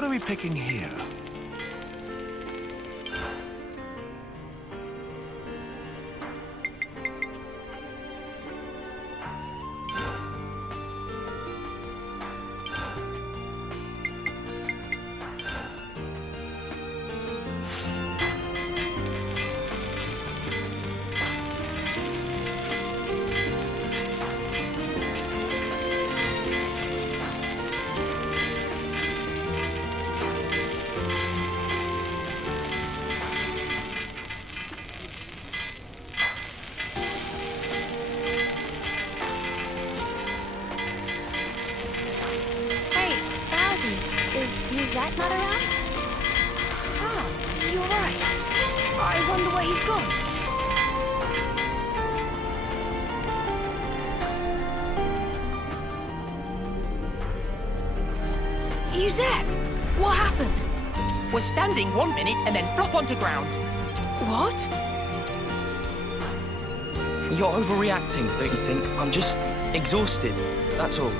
What are we picking here? Is that not around? Huh, you're right. I wonder where he's gone. Yuzette! What happened? Was standing 1 minute and then flop onto ground. What? You're overreacting, don't you think? I'm just exhausted, that's all.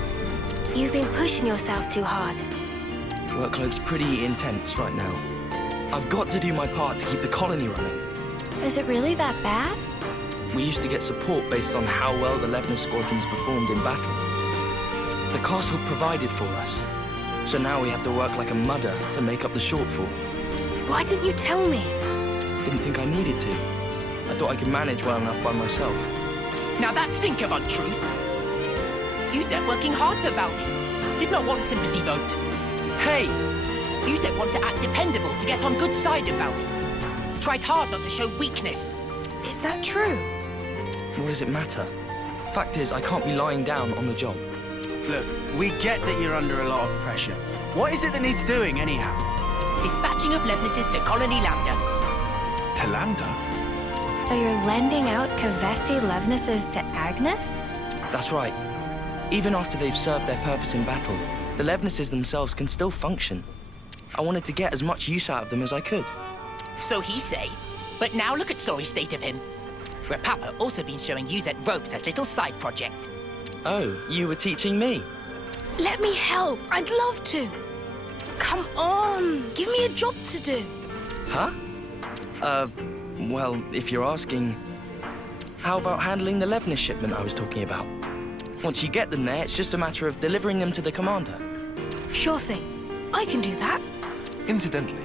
You've been pushing yourself too hard. Workload's pretty intense right now. I've got to do my part to keep the colony running. Is it really that bad? We used to get support based on how well the Levner squadrons performed in battle. The castle provided for us, so now we have to work like a mudder to make up the shortfall. Why didn't you tell me? Didn't think I needed to. I thought I could manage well enough by myself. Now that stink of untruth. You said working hard for Valdi. Did not want sympathy vote. Hey! You said want to act dependable to get on good side of Valdi. Tried hard not to show weakness. Is that true? What does it matter? Fact is, I can't be lying down on the job. Look, we get that you're under a lot of pressure. What is it that needs doing, anyhow? Dispatching of Levnesses to Colony Lambda. To Lambda? So you're lending out Kavesi Levnesses to Agnes? That's right. Even after they've served their purpose in battle, the Levnesses themselves can still function. I wanted to get as much use out of them as I could. So he say. But now look at sorry state of him. Where Papa also been showing Yuzette ropes as little side project. Oh, you were teaching me? Let me help. I'd love to. Come on. Give me a job to do. Huh? Well, if you're asking, how about handling the Levnis shipment I was talking about? Once you get them there, it's just a matter of delivering them to the commander. Sure thing. I can do that. Incidentally,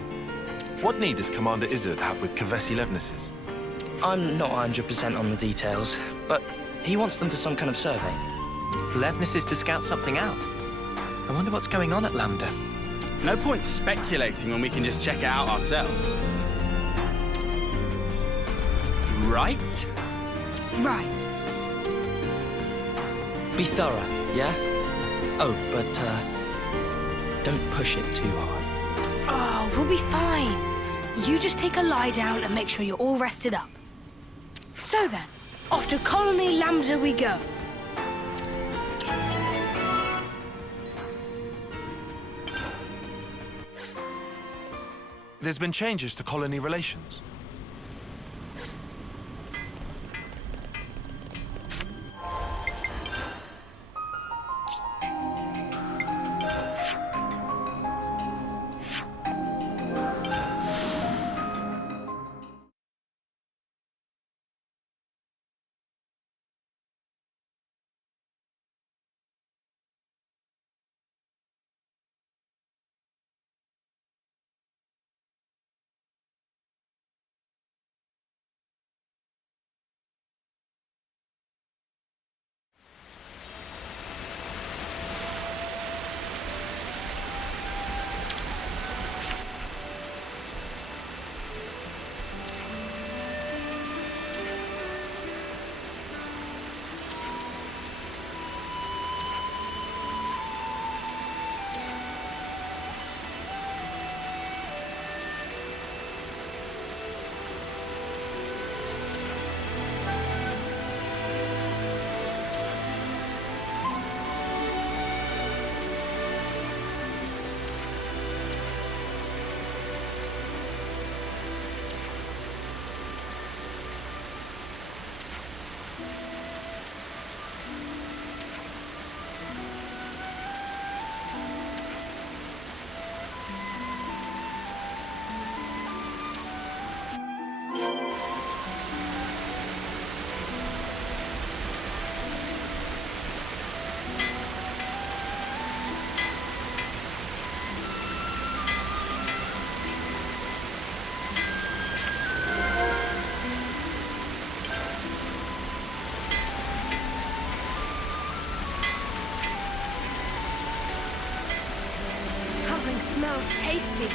what need does Commander Isurd have with Kavesi Levnesses? I'm not 100% on the details, but he wants them for some kind of survey. Levnesses to scout something out. I wonder what's going on at Lambda. No point speculating when we can just check it out ourselves. Right? Right. Be thorough, yeah? Oh, but, don't push it too hard. Oh, we'll be fine. You just take a lie down and make sure you're all rested up. So then, off to Colony Lambda we go. There's been changes to colony relations. smells tasty.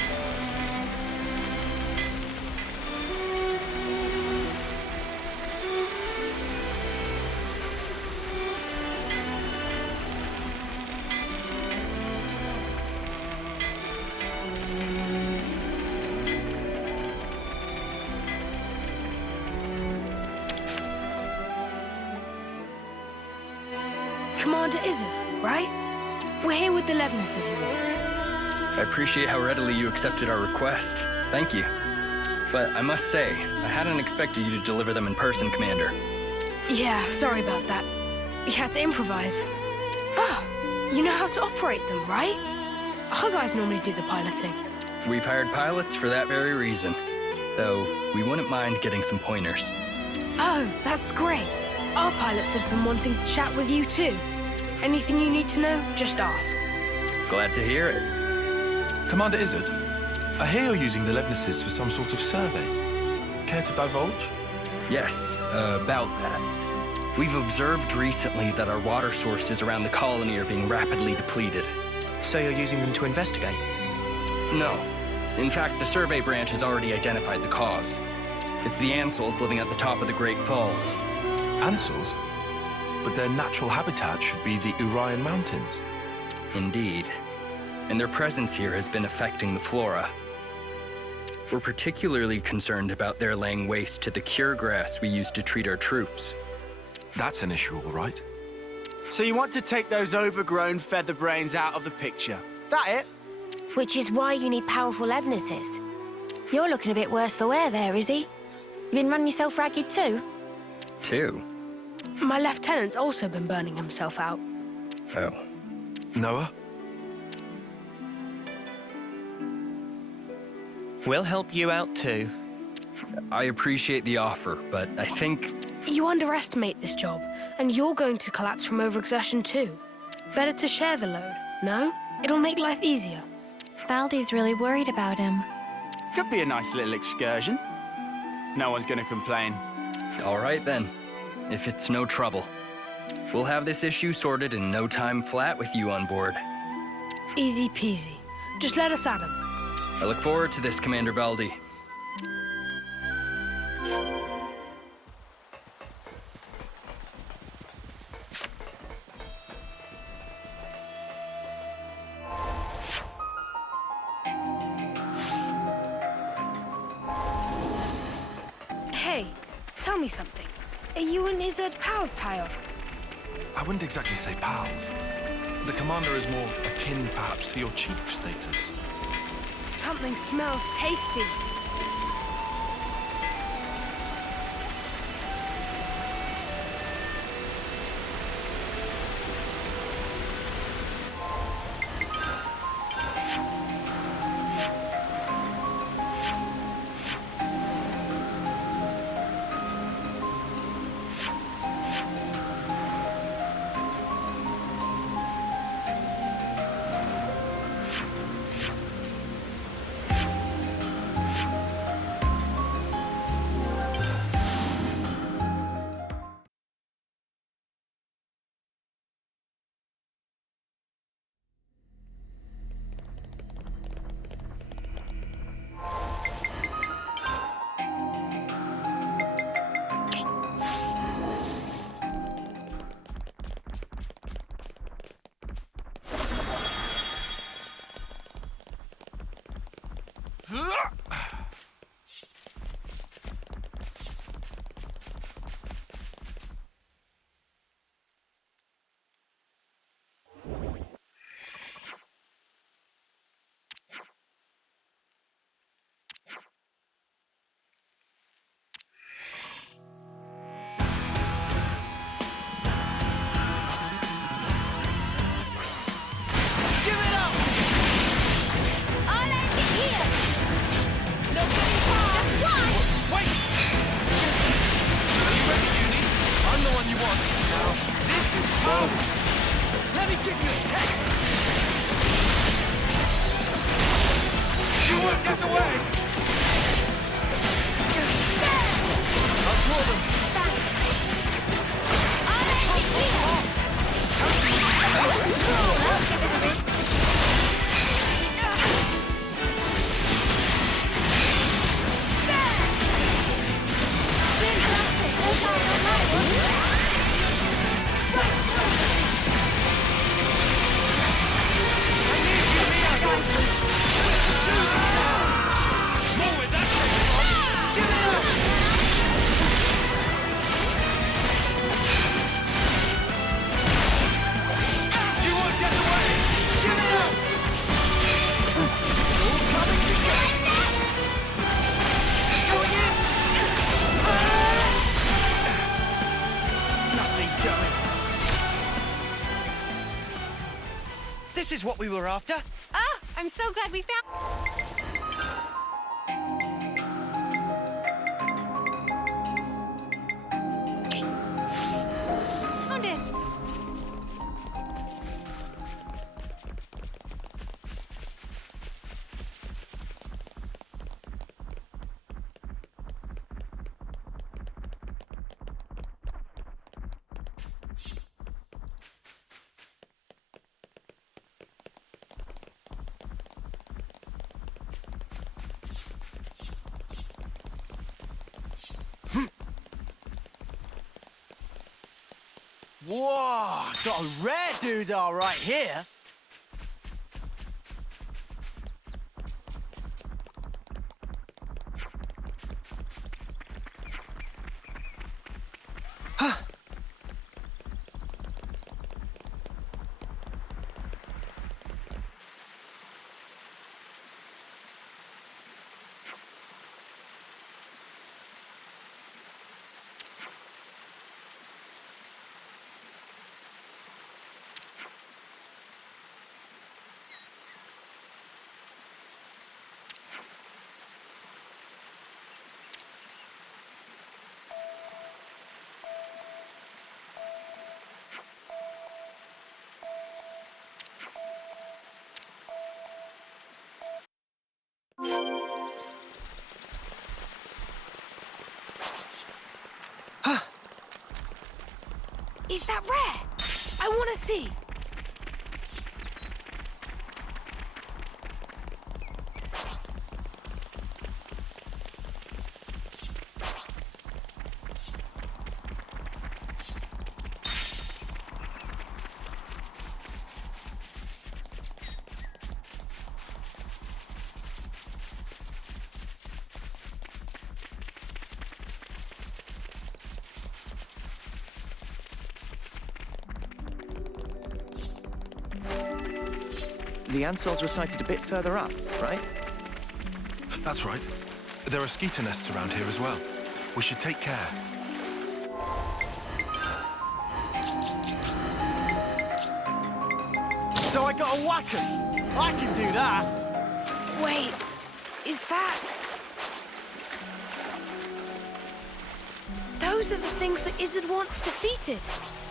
Commander Isurd, right? We're here with the Levenus as you were. I appreciate how readily you accepted our request. Thank you. But I must say, I hadn't expected you to deliver them in person, Commander. Yeah, sorry about that. We had to improvise. Oh, you know how to operate them, right? Our guys normally do the piloting. We've hired pilots for that very reason. Though, we wouldn't mind getting some pointers. Oh, that's great. Our pilots have been wanting to chat with you too. Anything you need to know, just ask. Glad to hear it. Commander Isurd, I hear you're using the Levenuses for some sort of survey. Care to divulge? Yes, about that. We've observed recently that our water sources around the colony are being rapidly depleted. So you're using them to investigate? No. In fact, the survey branch has already identified the cause. It's the Ansels living at the top of the Great Falls. Ansels? But their natural habitat should be the Urian Mountains. Indeed. And their presence here has been affecting the flora. We're particularly concerned about their laying waste to the cure grass we use to treat our troops. That's an issue, all right. So you want to take those overgrown feather brains out of the picture? That it? Which is why you need powerful Levenuses. You're looking a bit worse for wear there, Izzy. You been running yourself ragged too? Two? My lieutenant's also been burning himself out. Oh. Noah? We'll help you out too. I appreciate the offer, but I think... You underestimate this job, and you're going to collapse from overexertion too. Better to share the load, no? It'll make life easier. Valdi's really worried about him. Could be a nice little excursion. No one's gonna complain. All right then, if it's no trouble. We'll have this issue sorted in no time flat with you on board. Easy peasy. Just let us at him. I look forward to this, Commander Valdi. Hey, tell me something. Are you and Isurd pals, Tyre? I wouldn't exactly say pals. The commander is more akin, perhaps, to your chief status. Something smells tasty. This is what we were after. Ah, I'm so glad we found... Found it. Whoa, got a rare doodah right here. Is that rare? I want to see. The Ansels were sighted a bit further up, right? That's right. There are skeeter nests around here as well. We should take care. So I got a whacker. I can do that. Wait, is that... Those are the things that Isurd wants defeated.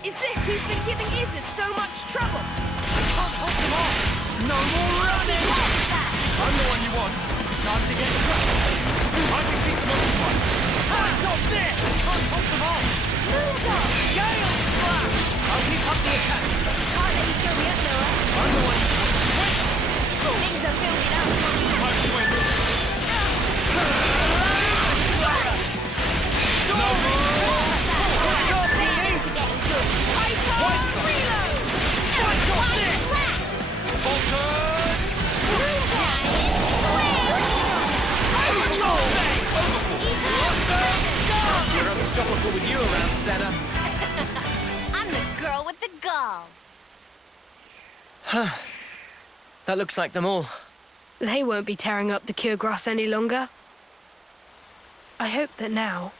Is this who's been giving Isurd so much trouble? I can't hold them off. No more running! I'm the one you want. Time to get crushed. I can keep them occupied. Hands off this! Can't hold them off. Bulldog! Gale slash! I'll keep up the attack. Can't let you show me up, Noah. I'm the one. Things are building up. Time to win. No more! Your players are getting good. Reload! Fight off this! You're unstoppable with you around, Senna. I'm the girl with the gall. That looks like them all. They won't be tearing up the cure grass any longer. I hope that now...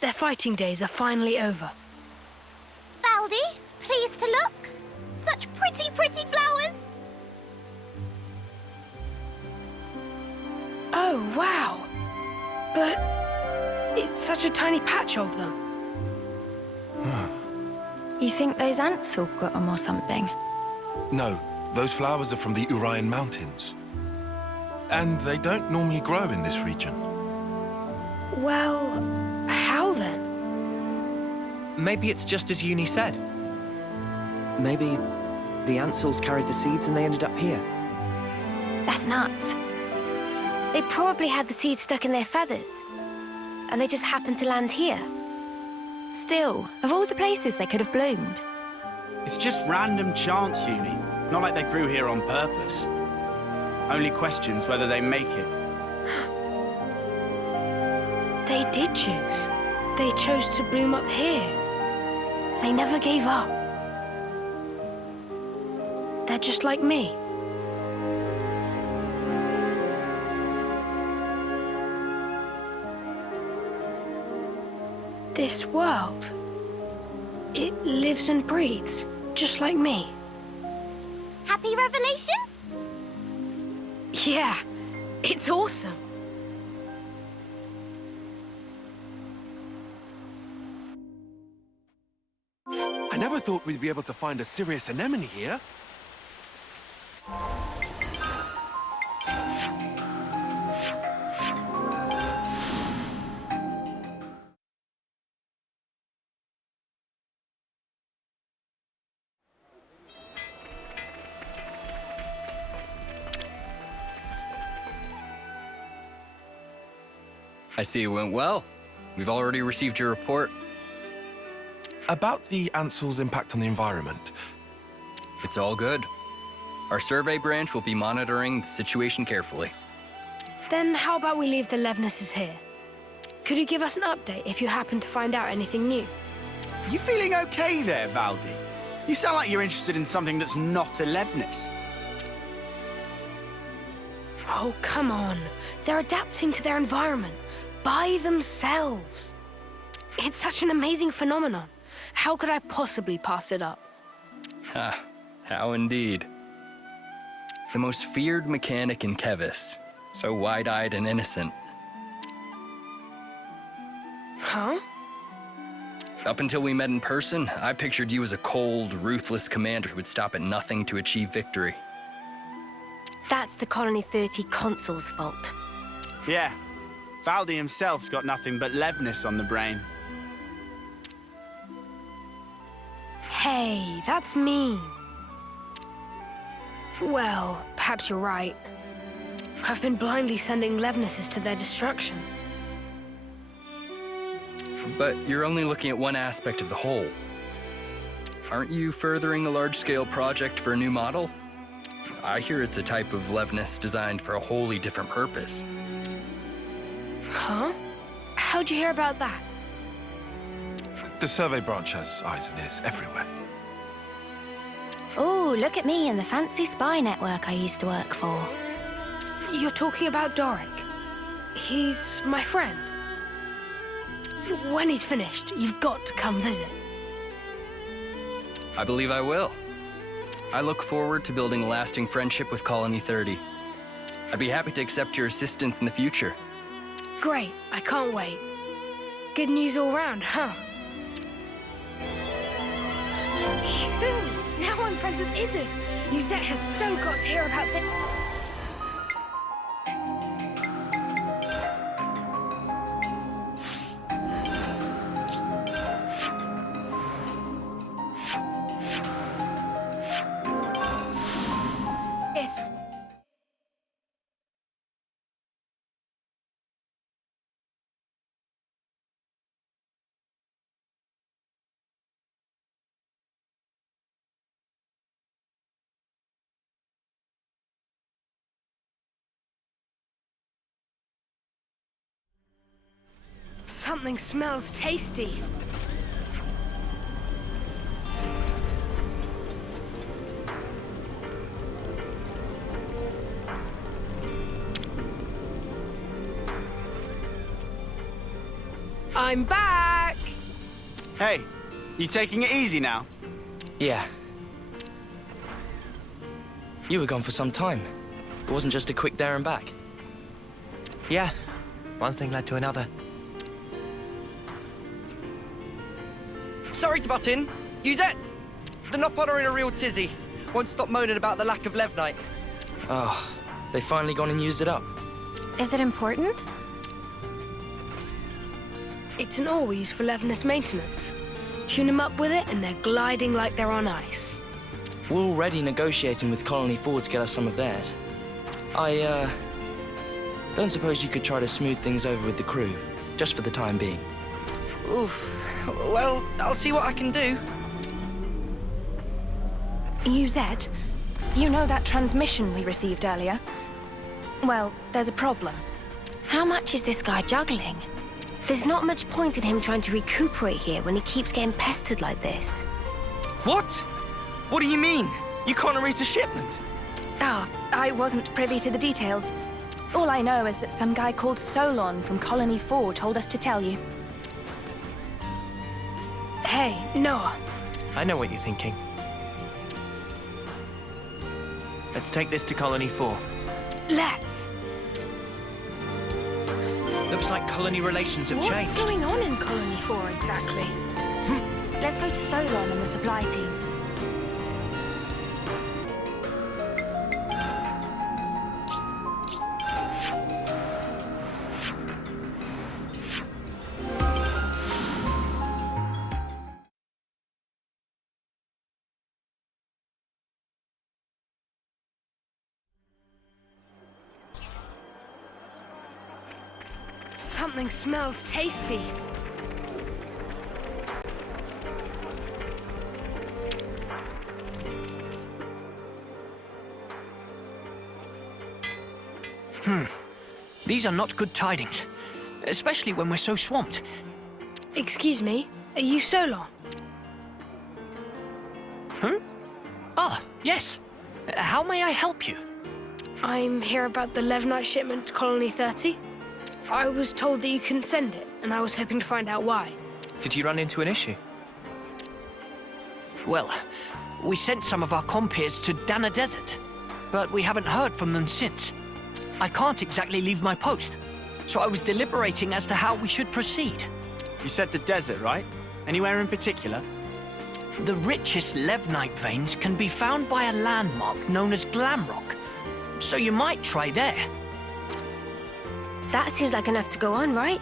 their fighting days are finally over. Valdi, pleased to look. Such pretty, pretty flowers. Oh, wow. But it's such a tiny patch of them. You think those ants have got them or something? No, those flowers are from the Urian Mountains. And they don't normally grow in this region. Well, how then? Maybe it's just as Uni said. Maybe the Ansels carried the seeds and they ended up here. That's nuts. They probably had the seeds stuck in their feathers. And they just happened to land here. Still, of all the places they could have bloomed. It's just random chance, Uni. Not like they grew here on purpose. Only questions whether they make it. They did choose. They chose to bloom up here. They never gave up. They're just like me. This world, it lives and breathes, just like me. Happy revelation? Yeah, it's awesome. I never thought we'd be able to find a serious anemone here. I see it went well. We've already received your report. About the Ansel's impact on the environment. It's all good. Our survey branch will be monitoring the situation carefully. Then how about we leave the Levnesses here? Could you give us an update if you happen to find out anything new? You feeling okay there, Valdi? You sound like you're interested in something that's not a Levnis. Oh, come on. They're adapting to their environment by themselves. It's such an amazing phenomenon. How could I possibly pass it up? Ha, how indeed. The most feared mechanic in Kevis, so wide-eyed and innocent. Huh? Up until we met in person, I pictured you as a cold, ruthless commander who would stop at nothing to achieve victory. That's the Colony 30 Consul's fault. Yeah, Valdi himself's got nothing but Levnis on the brain. Hey, that's mean. Well, perhaps you're right. I've been blindly sending Levnesses to their destruction. But you're only looking at one aspect of the whole. Aren't you furthering a large-scale project for a new model? I hear it's a type of Levnis designed for a wholly different purpose. Huh? How'd you hear about that? The survey branch has eyes and ears everywhere. Oh, look at me and the fancy spy network I used to work for. You're talking about Doric. He's my friend. When he's finished, you've got to come visit. I believe I will. I look forward to building a lasting friendship with Colony 30. I'd be happy to accept your assistance in the future. Great, I can't wait. Good news all round, huh? Phew! Now I'm friends with Isurd. Uzette has so got to hear about this. Yes. Something smells tasty. I'm back! Hey, you taking it easy now? Yeah. You were gone for some time. It wasn't just a quick there and back. Yeah, one thing led to another. Sorry to butt in. Uzette! The Nopod are in a real tizzy. Won't stop moaning about the lack of Levnite. Oh, they finally gone and used it up. Is it important? It's an ore we use for Levnis maintenance. Tune them up with it and they're gliding like they're on ice. We're already negotiating with Colony 4 to get us some of theirs. I, don't suppose you could try to smooth things over with the crew, just for the time being. Oof. Well, I'll see what I can do. Uzette, you know that transmission we received earlier? Well, there's a problem. How much is this guy juggling? There's not much point in him trying to recuperate here when he keeps getting pestered like this. What? What do you mean? You can't erase a shipment? Oh, I wasn't privy to the details. All I know is that some guy called Solon from Colony 4 told us to tell you. Hey, Noah. I know what you're thinking. Let's take this to Colony 4. Let's. Looks like colony relations have What's changed. going on in Colony 4 exactly? Let's go to Zeon and the supply team. Something smells tasty. These are not good tidings, especially when we're so swamped. Excuse me, are you Solon? Ah, yes. How may I help you? I'm here about the Levnite shipment to Colony 30. I was told that you couldn't send it, and I was hoping to find out why. Did you run into an issue? Well, we sent some of our compeers to Dana Desert, but we haven't heard from them since. I can't exactly leave my post, so I was deliberating as to how we should proceed. You said the desert, right? Anywhere in particular? The richest Levnite veins can be found by a landmark known as Glamrock, so you might try there. That seems like enough to go on, right?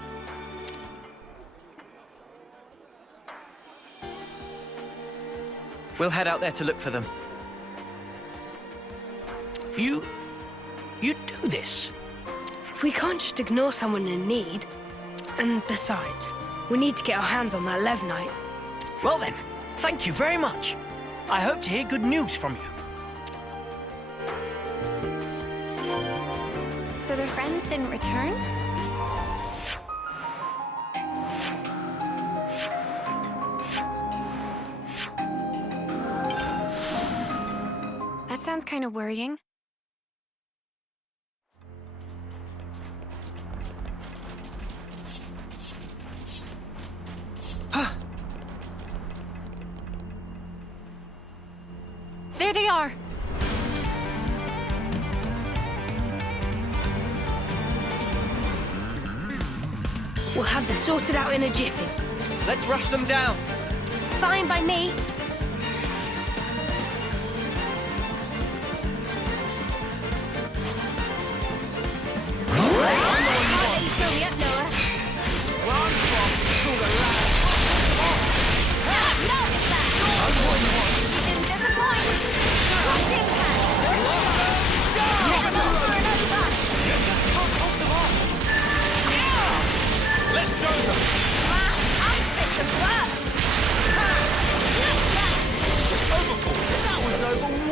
We'll head out there to look for them. You do this? We can't just ignore someone in need. And besides, we need to get our hands on that Levnite. Well then, thank you very much. I hope to hear good news from you. So their friends didn't return? That sounds kind of worrying. There they are! We'll have this sorted out in a jiffy. Let's rush them down. Fine by me.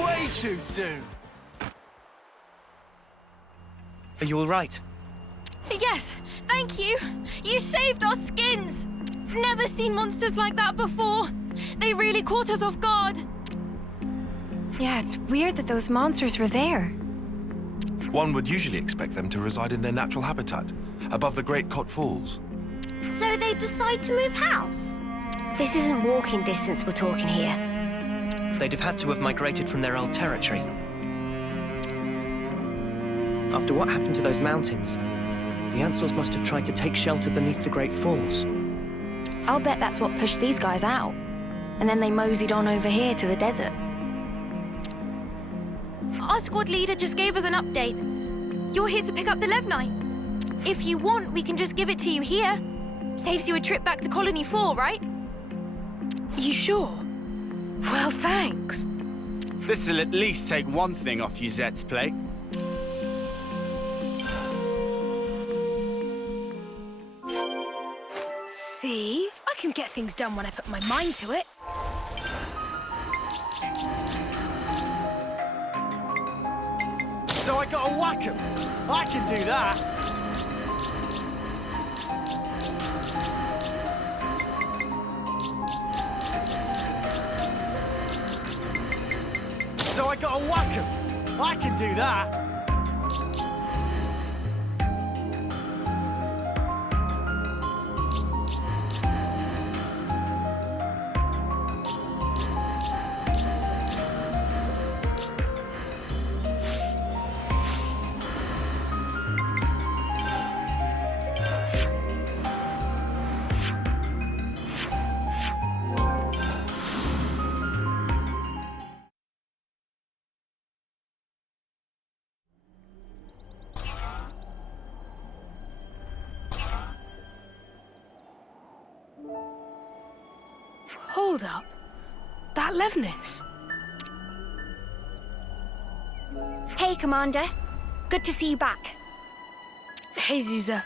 Way too soon. Are you all right? Yes, thank you. You saved our skins. Never seen monsters like that before. They really caught us off guard. Yeah, it's weird that those monsters were there. One would usually expect them to reside in their natural habitat, above the Great Cot Falls. So they decide to move house? This isn't walking distance we're talking here. They'd have had to have migrated from their old territory. After what happened to those mountains, the Ansels must have tried to take shelter beneath the Great Falls. I'll bet that's what pushed these guys out. And then they moseyed on over here to the desert. Our squad leader just gave us an update. You're here to pick up the Levnite. If you want, we can just give it to you here. Saves you a trip back to Colony 4, right? You sure? Well, thanks. This'll at least take one thing off you Zet's plate. See? I can get things done when I put my mind to it. So I gotta whack 'em. I can do that. So I gotta whack 'em. I can do that. Hold up. That Levnis. Hey, Commander. Good to see you back. Hey, Zuza.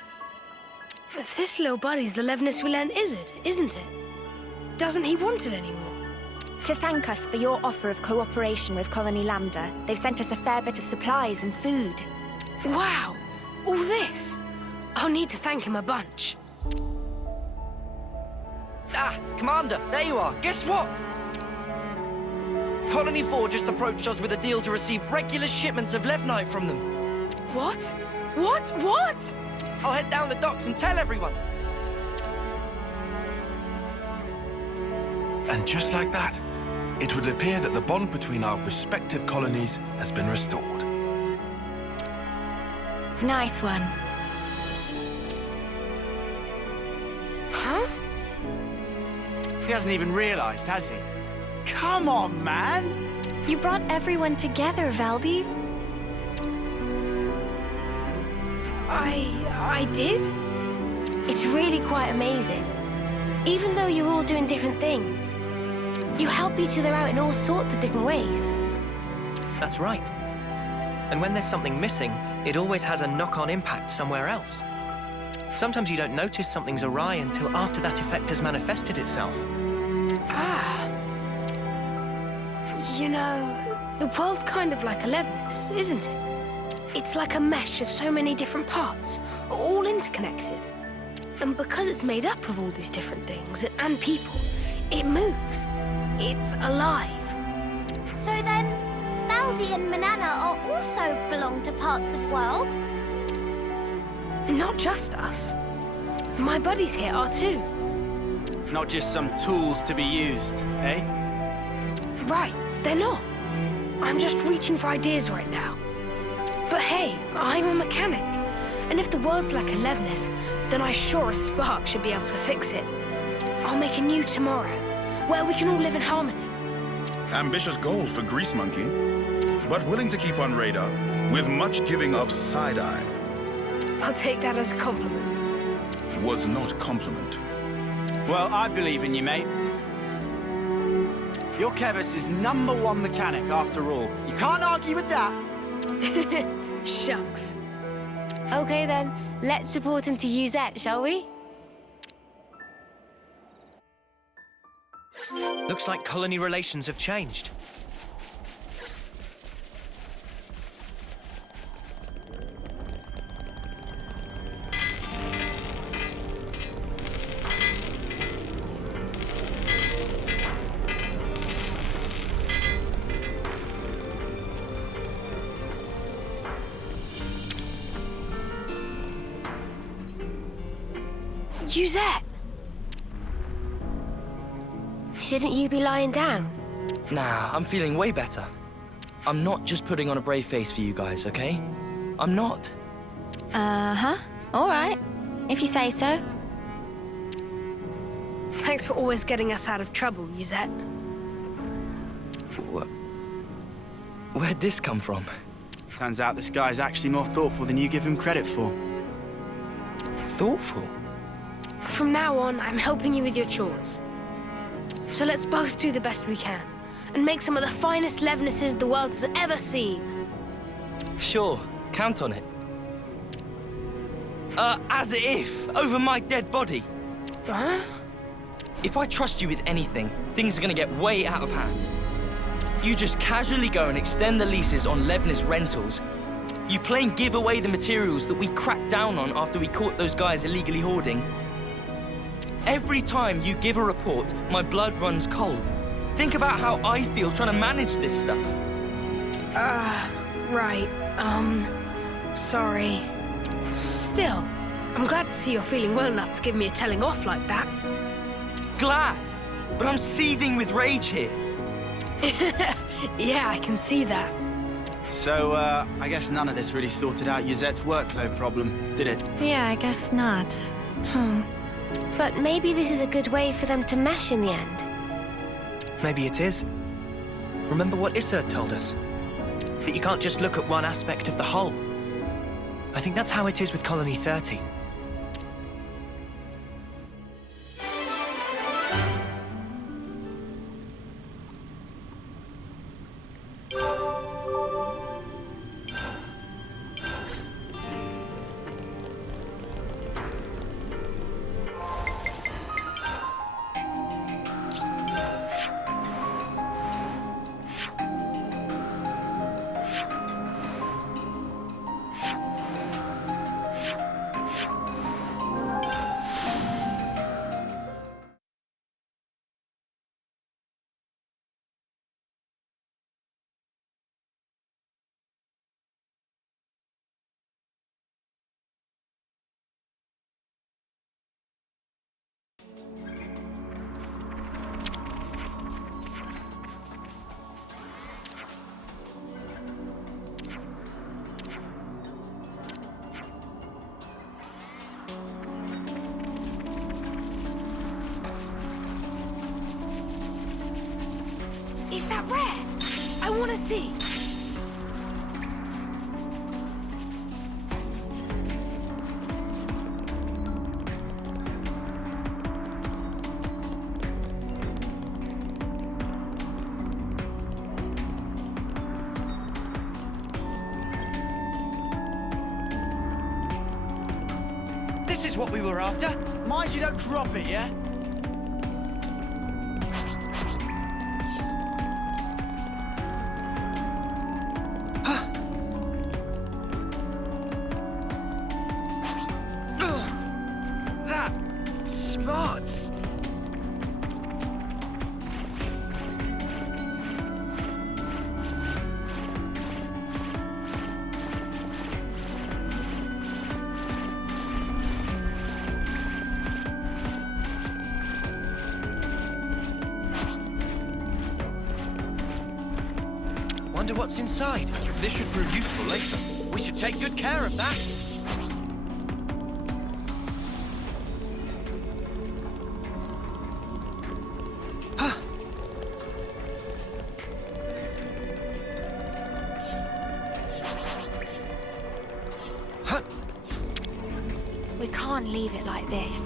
This little buddy's the Levnis we lent Isurd, isn't it? Doesn't he want it anymore? To thank us for your offer of cooperation with Colony Lambda, they've sent us a fair bit of supplies and food. Wow! All this? I'll need to thank him a bunch. Ah, Commander, there you are. Guess what? Colony 4 just approached us with a deal to receive regular shipments of Levnite from them. What? What? I'll head down the docks and tell everyone. And just like that, it would appear that the bond between our respective colonies has been restored. Nice one. Huh? He hasn't even realized, has he? Come on, man! You brought everyone together, Valdi. I did? It's really quite amazing. Even though you're all doing different things, you help each other out in all sorts of different ways. That's right. And when there's something missing, it always has a knock-on impact somewhere else. Sometimes you don't notice something's awry until after that effect has manifested itself. Ah. You know, the world's kind of like a Levnis, isn't it? It's like a mesh of so many different parts, all interconnected. And because it's made up of all these different things and people, it moves. It's alive. So then, Valdi and Manana are also belong to parts of world? Not just us. My buddies here are too. Not just some tools to be used, eh? Right, they're not. I'm just reaching for ideas right now. But hey, I'm a mechanic. And if the world's like a Levnis, then I sure as spark should be able to fix it. I'll make a new tomorrow, where we can all live in harmony. Ambitious goal for Grease Monkey, but willing to keep on radar, with much giving of side-eye. I'll take that as a compliment. Was not compliment. Well, I believe in you, mate. You're Kevis' #1 mechanic, after all. You can't argue with that. Shucks. Okay then, let's report into Uzette, shall we? Looks like colony relations have changed. Uzette! Shouldn't you be lying down? Nah, I'm feeling way better. I'm not just putting on a brave face for you guys, okay? I'm not. Uh-huh. All right. If you say so. Thanks for always getting us out of trouble, Uzette. What? Where'd this come from? Turns out this guy's actually more thoughtful than you give him credit for. Thoughtful? From now on, I'm helping you with your chores. So let's both do the best we can, and make some of the finest Levnises the world has ever seen. Sure, count on it. As if, over my dead body. Huh? If I trust you with anything, things are gonna get way out of hand. You just casually go and extend the leases on Levnis rentals. You plain give away the materials that we cracked down on after we caught those guys illegally hoarding. Every time you give a report, my blood runs cold. Think about how I feel trying to manage this stuff. Right. Sorry. Still, I'm glad to see you're feeling well enough to give me a telling off like that. Glad, but I'm seething with rage here. Yeah, I can see that. So, I guess none of this really sorted out Uzette's workload problem, did it? Yeah, I guess not. But maybe this is a good way for them to mesh in the end. Maybe it is. Remember what Isurd told us? That you can't just look at one aspect of the whole. I think that's how it is with Colony 30. Is that rare? I want to see. This is what we were after. Mind you don't drop it, yeah? That smarts. Wonder what's inside. This should prove useful later. We should take good care of that. We can't leave it like this.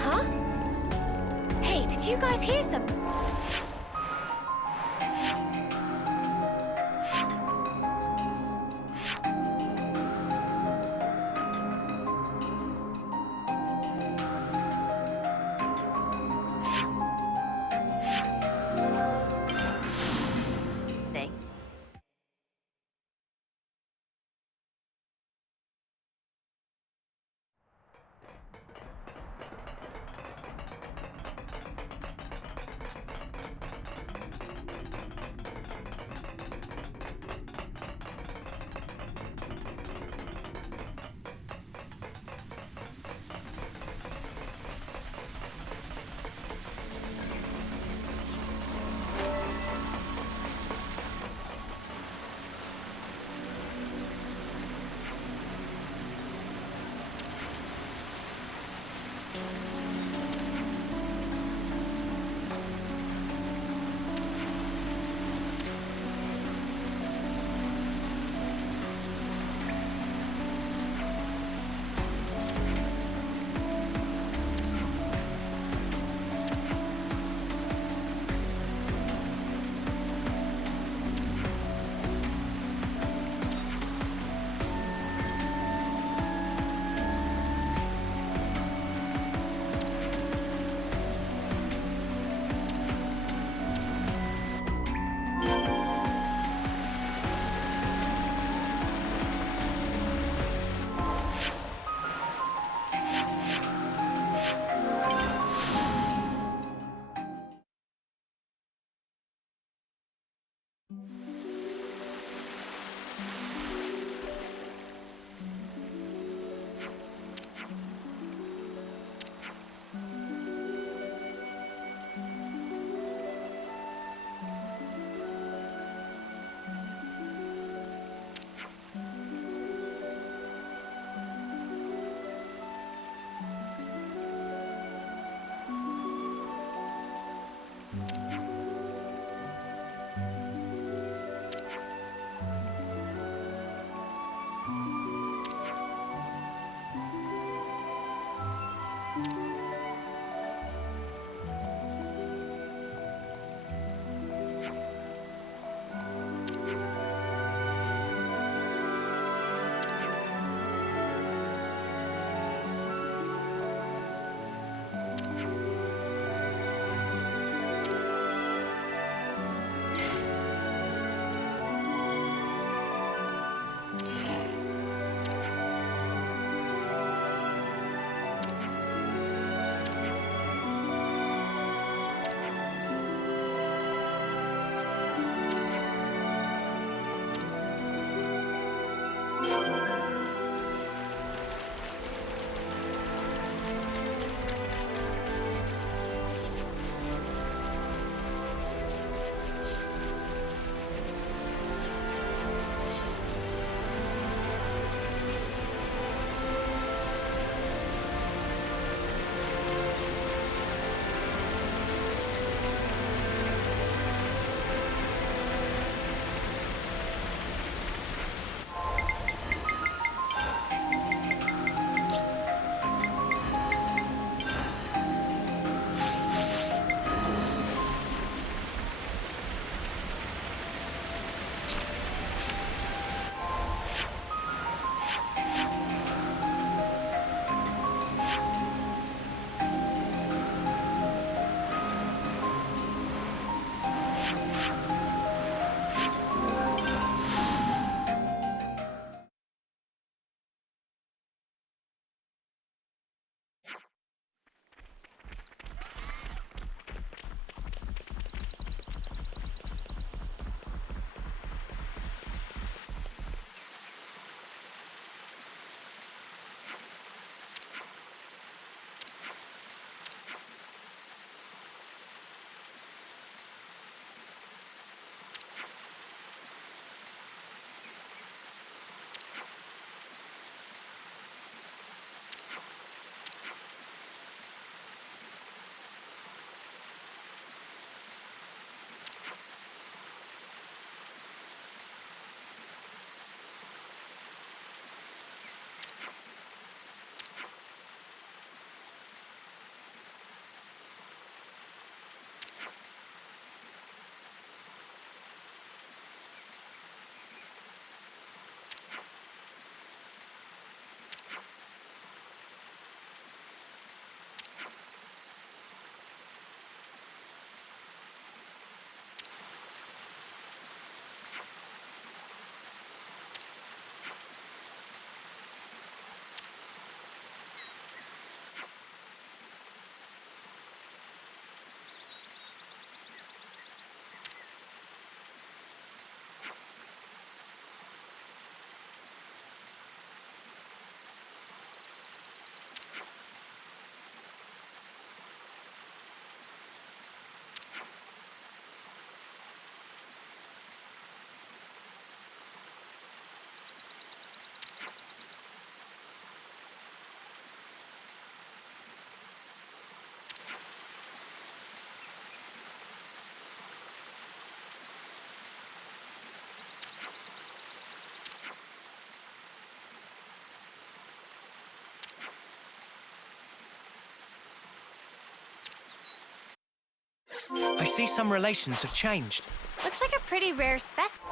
Huh? Hey, did you guys hear something? Thing. I see some relations have changed. Looks like a pretty rare specimen.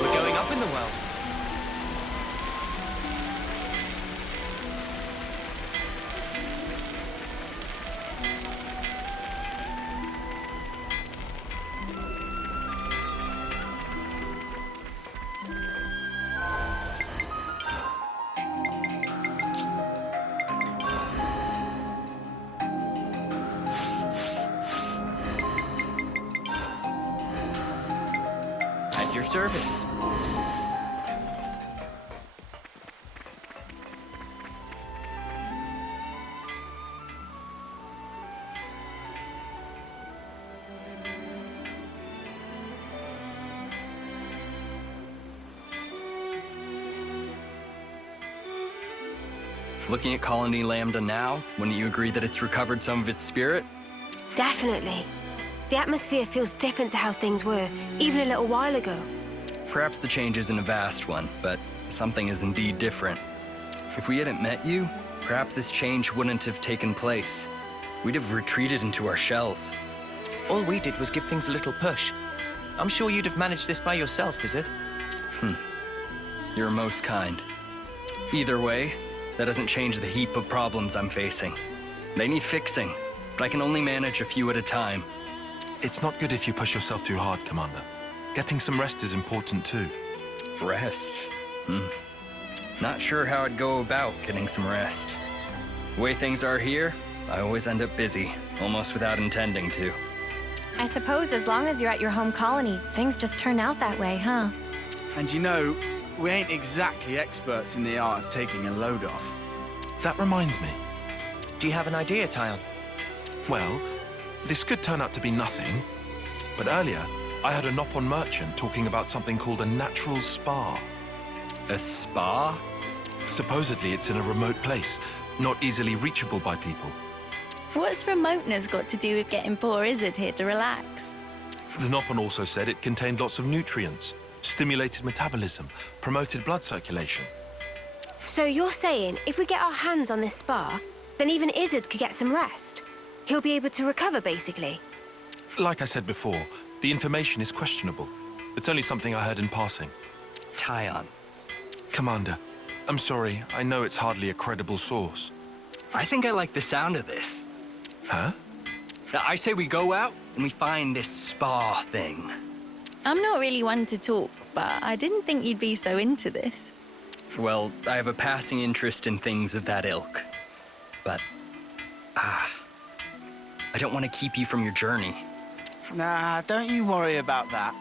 We're going up in the world. At your service. Looking at Colony Lambda now, wouldn't you agree that it's recovered some of its spirit? Definitely. The atmosphere feels different to how things were, even a little while ago. Perhaps the change isn't a vast one, but something is indeed different. If we hadn't met you, perhaps this change wouldn't have taken place. We'd have retreated into our shells. All we did was give things a little push. I'm sure you'd have managed this by yourself, is it? You're most kind. Either way, that doesn't change the heap of problems I'm facing. They need fixing, but I can only manage a few at a time. It's not good if you push yourself too hard, Commander. Getting some rest is important too. Rest? Not sure how I'd go about getting some rest. The way things are here, I always end up busy, almost without intending to. I suppose as long as you're at your home colony, things just turn out that way, huh? And you know, we ain't exactly experts in the art of taking a load off. That reminds me. Do you have an idea, Tyon? Well, this could turn out to be nothing, but earlier I heard a Nopon merchant talking about something called a natural spa. A spa? Supposedly it's in a remote place, not easily reachable by people. What's remoteness got to do with getting poor Isurd here to relax? The Nopon also said it contained lots of nutrients, stimulated metabolism, promoted blood circulation. So you're saying if we get our hands on this spa, then even Isurd could get some rest? He'll be able to recover, basically? Like I said before, the information is questionable. It's only something I heard in passing. Tyon, Commander, I'm sorry. I know it's hardly a credible source. I think I like the sound of this. Huh? I say we go out and we find this spa thing. I'm not really one to talk, but I didn't think you'd be so into this. Well, I have a passing interest in things of that ilk. But, I don't want to keep you from your journey. Nah, don't you worry about that.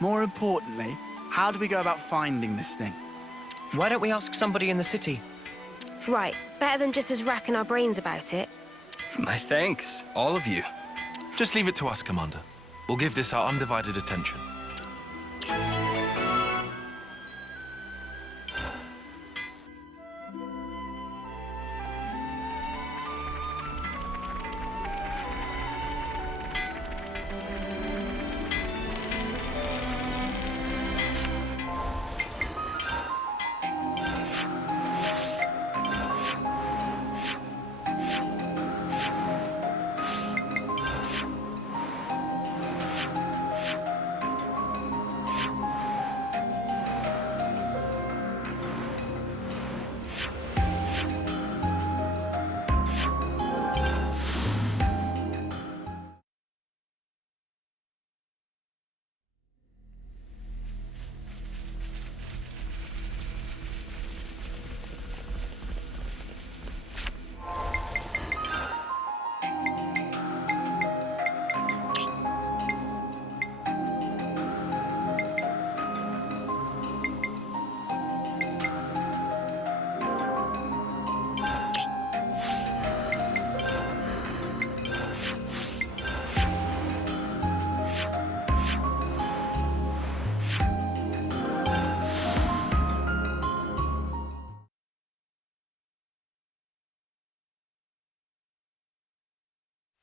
More importantly, how do we go about finding this thing? Why don't we ask somebody in the city? Right, better than just us racking our brains about it. My thanks, all of you. Just leave it to us, Commander. We'll give this our undivided attention.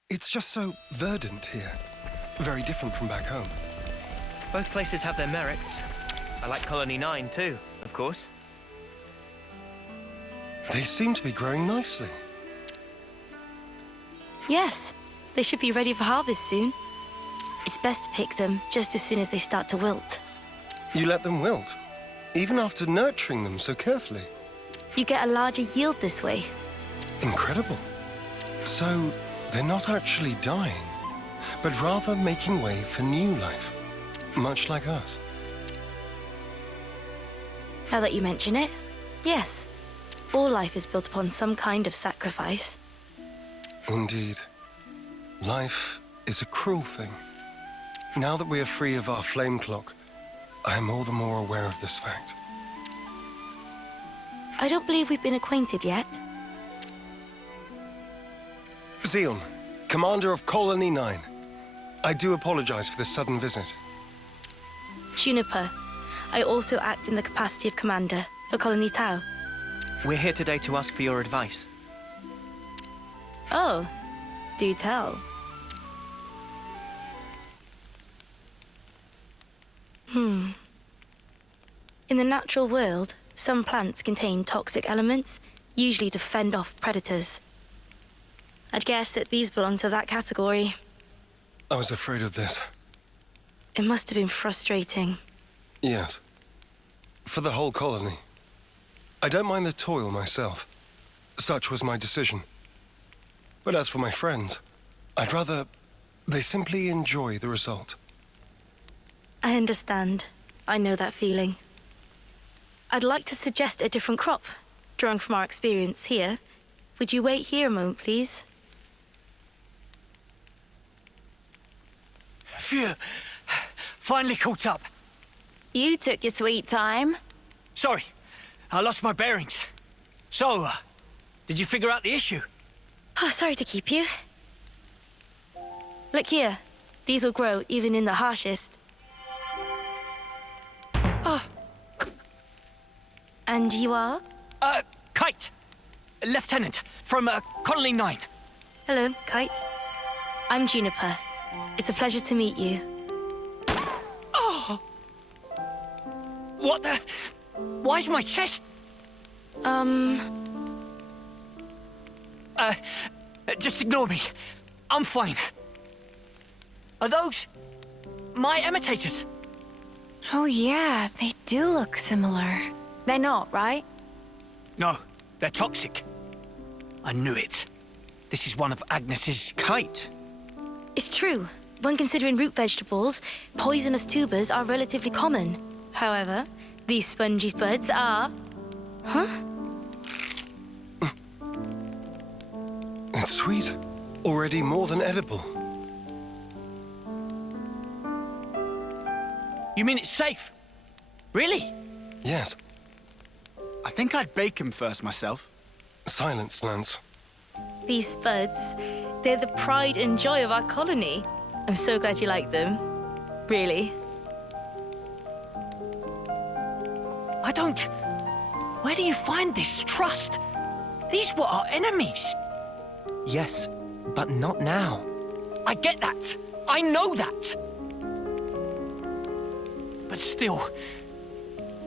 It's just so verdant here. Very different from back home. Both places have their merits. I like Colony 9 too, of course. They seem to be growing nicely. Yes, they should be ready for harvest soon. It's best to pick them just as soon as they start to wilt. You let them wilt, even after nurturing them so carefully. You get a larger yield this way. Incredible. So, they're not actually dying, but rather making way for new life, much like us. Now that you mention it, yes. All life is built upon some kind of sacrifice. Indeed. Life is a cruel thing. Now that we are free of our flame clock, I am all the more aware of this fact. I don't believe we've been acquainted yet. Zeon, commander of Colony 9. I do apologize for this sudden visit. Juniper, I also act in the capacity of commander for Colony Tau. We're here today to ask for your advice. Oh, do tell. In the natural world, some plants contain toxic elements, usually to fend off predators. I'd guess that these belong to that category. I was afraid of this. It must have been frustrating. Yes. For the whole colony. I don't mind the toil myself. Such was my decision. But as for my friends, I'd rather they simply enjoy the result. I understand. I know that feeling. I'd like to suggest a different crop, drawing from our experience here. Would you wait here a moment, please? Phew! Finally caught up. You took your sweet time. Sorry, I lost my bearings. So, did you figure out the issue? Oh, sorry to keep you. Look here. These will grow even in the harshest. And you are? Kite. Lieutenant, from Colony 9. Hello, Kite. I'm Juniper. It's a pleasure to meet you. Oh! What the? Why is my chest? Just ignore me. I'm fine. Are those my imitators? Oh yeah, they do look similar. They're not, right? No, they're toxic. I knew it. This is one of Agnes's kite. It's true. When considering root vegetables, poisonous tubers are relatively common. However, these spongy spuds are... Huh? It's sweet. Already more than edible. You mean it's safe? Really? Yes. I think I'd bake him first myself. Silence, Lance. These spuds, they're the pride and joy of our colony. I'm so glad you like them. Really. I don't... Where do you find this trust? These were our enemies. Yes, but not now. I get that. I know that. But still,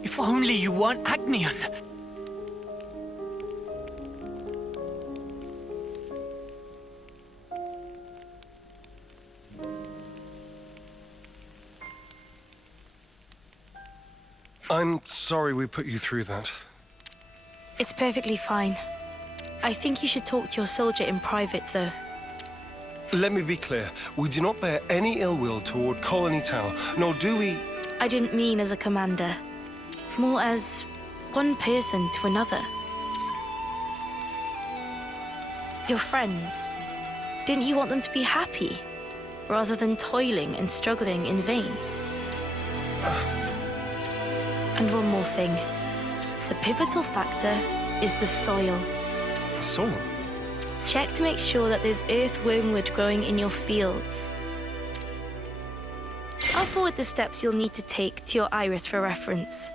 if only you weren't Agnian. I'm sorry we put you through that. It's perfectly fine. I think you should talk to your soldier in private, though. Let me be clear. We do not bear any ill will toward Colony Tal, nor do we... I didn't mean as a commander. More as one person to another. Your friends. Didn't you want them to be happy, rather than toiling and struggling in vain? And one more thing. The pivotal factor is the soil. Soil? Check to make sure that there's earth wormwood growing in your fields. I'll forward the steps you'll need to take to your iris for reference.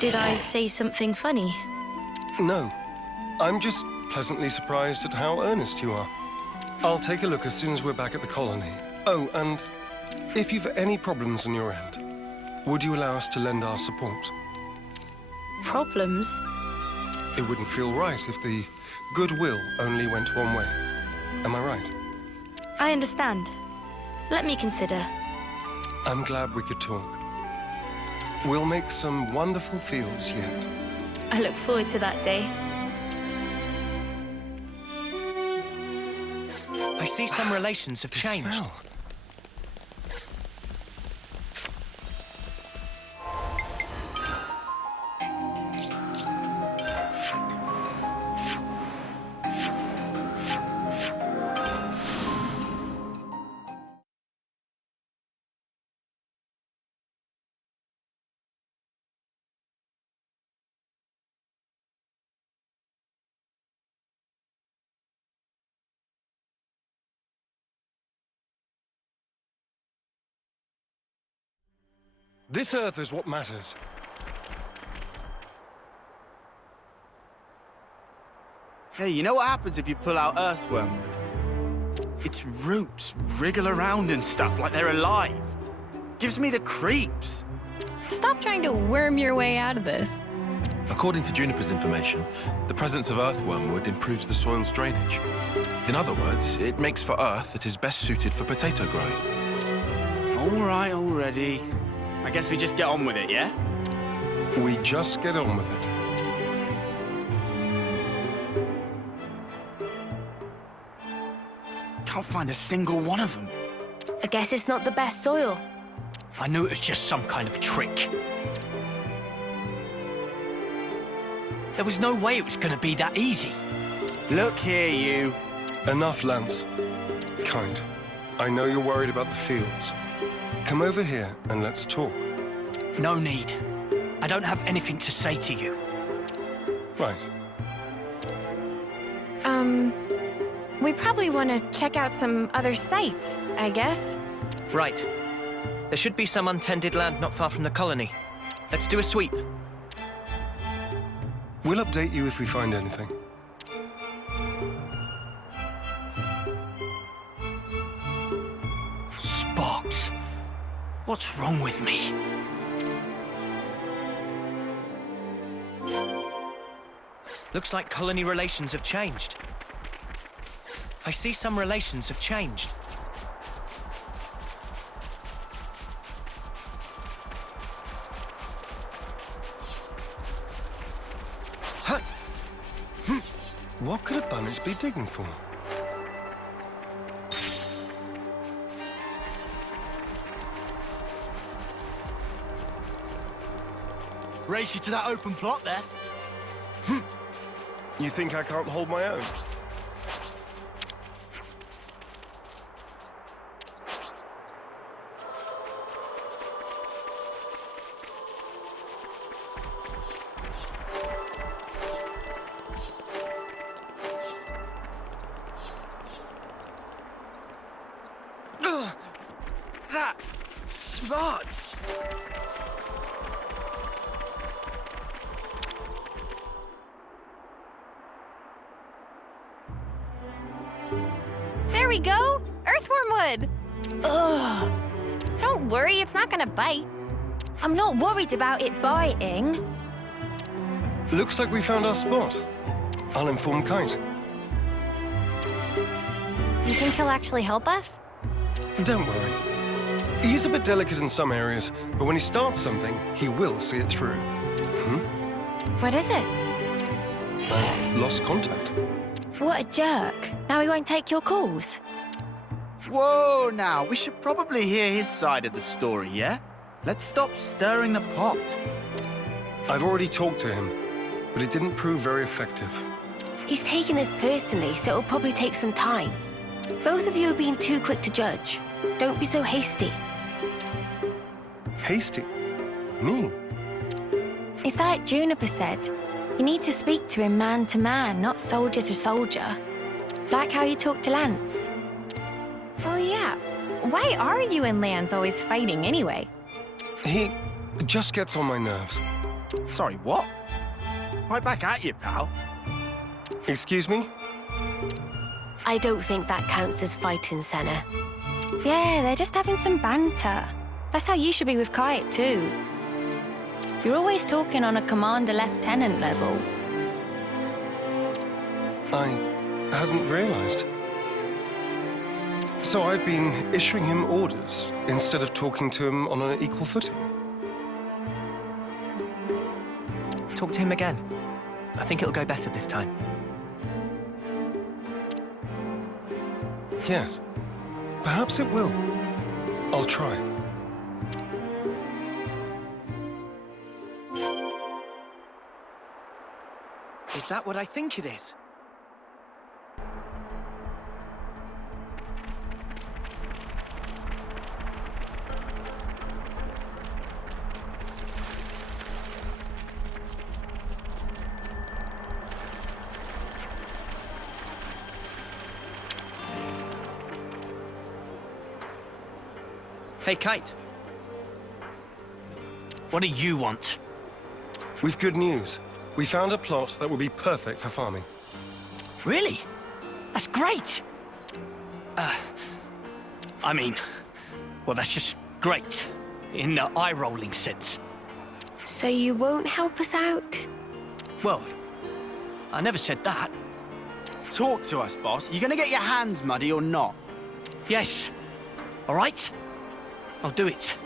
Did I say something funny? No. I'm just pleasantly surprised at how earnest you are. I'll take a look as soon as we're back at the colony. Oh, and if you've any problems on your end, would you allow us to lend our support? Problems? It wouldn't feel right if the goodwill only went one way. Am I right? I understand. Let me consider. I'm glad we could talk. We'll make some wonderful fields yet. I look forward to that day. I see some relations have changed. Smell. This Earth is what matters. Hey, you know what happens if you pull out Earth wormwood? Its roots wriggle around and stuff like they're alive. Gives me the creeps. Stop trying to worm your way out of this. According to Juniper's information, the presence of earthwormwood improves the soil's drainage. In other words, it makes for earth that is best suited for potato growing. All right already. I guess we just get on with it, yeah? We just get on with it. Can't find a single one of them. I guess it's not the best soil. I knew it was just some kind of trick. There was no way it was going to be that easy. Look here, you. Enough, Lance. Kind. I know you're worried about the fields. Come over here and let's talk. No need. I don't have anything to say to you. Right. We probably want to check out some other sites, I guess. Right. There should be some untended land not far from the colony. Let's do a sweep. We'll update you if we find anything. Sparks. What's wrong with me? Looks like colony relations have changed. I see some relations have changed. What could a bunnet be digging for? Race you to that open plot there. You think I can't hold my own? That smarts. There we go! Earthworm wood! Ugh. Don't worry, it's not gonna bite. I'm not worried about it biting. Looks like we found our spot. I'll inform Kite. You think he'll actually help us? Don't worry. He's a bit delicate in some areas, but when he starts something, he will see it through. What is it? I've lost contact. What a jerk. Now he won't take your calls. Whoa, now, we should probably hear his side of the story, yeah? Let's stop stirring the pot. I've already talked to him, but it didn't prove very effective. He's taken this personally, so it'll probably take some time. Both of you are being too quick to judge. Don't be so hasty. Hasty? Me? It's like Juniper said. You need to speak to him man to man, not soldier to soldier. Like how you talk to Lance. Oh yeah. Why are you and Lance always fighting anyway? He just gets on my nerves. Sorry, what? Right back at you, pal. Excuse me? I don't think that counts as fighting, Senna. Yeah, they're just having some banter. That's how you should be with Kite, too. You're always talking on a commander-lieutenant level. I hadn't realized. So I've been issuing him orders instead of talking to him on an equal footing. Talk to him again. I think it'll go better this time. Yes. Perhaps it will. I'll try. Is that what I think it is? Hey, Kite. What do you want? We've good news. We found a plot that will be perfect for farming. Really? That's great! I mean, well, that's just great. In the eye-rolling sense. So you won't help us out? Well, I never said that. Talk to us, boss. You gonna get your hands muddy or not? Yes. All right? I'll do it.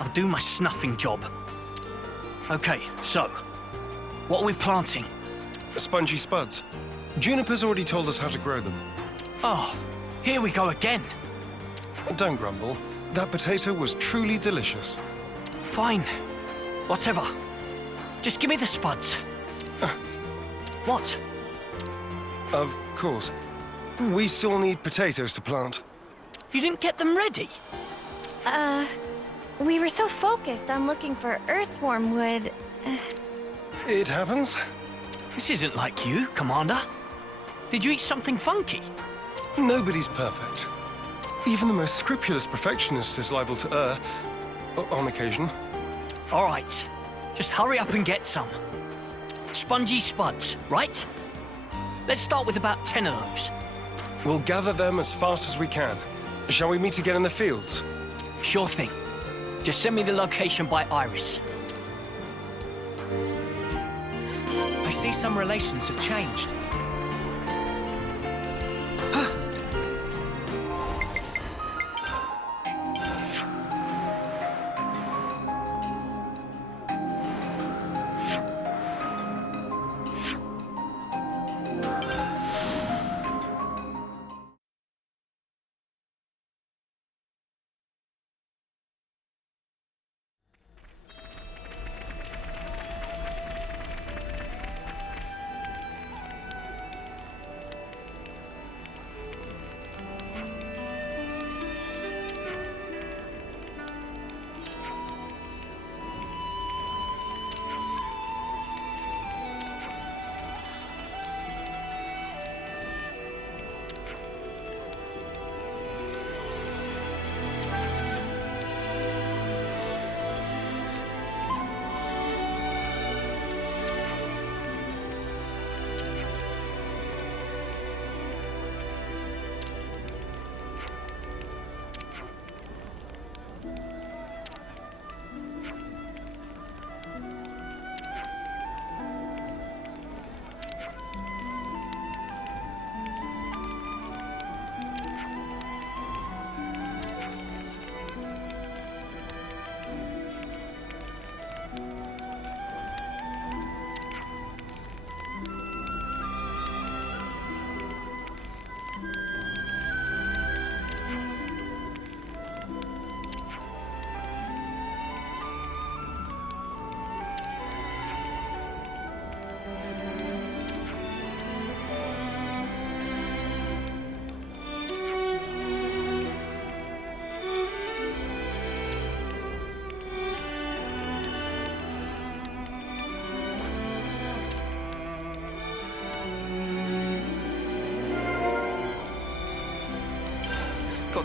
I'll do my snuffing job. Okay, so, what are we planting? Spongy spuds. Juniper's already told us how to grow them. Oh, here we go again. Don't grumble. That potato was truly delicious. Fine. Whatever. Just give me the spuds. What? Of course. We still need potatoes to plant. You didn't get them ready? We were so focused on looking for earthworm wood. It happens. This isn't like you, Commander. Did you eat something funky? Nobody's perfect. Even the most scrupulous perfectionist is liable to err, on occasion. All right. Just hurry up and get some. Spongy spuds, right? Let's start with about 10 of those. We'll gather them as fast as we can. Shall we meet again in the fields? Sure thing. Just send me the location by Iris. I see some relations have changed.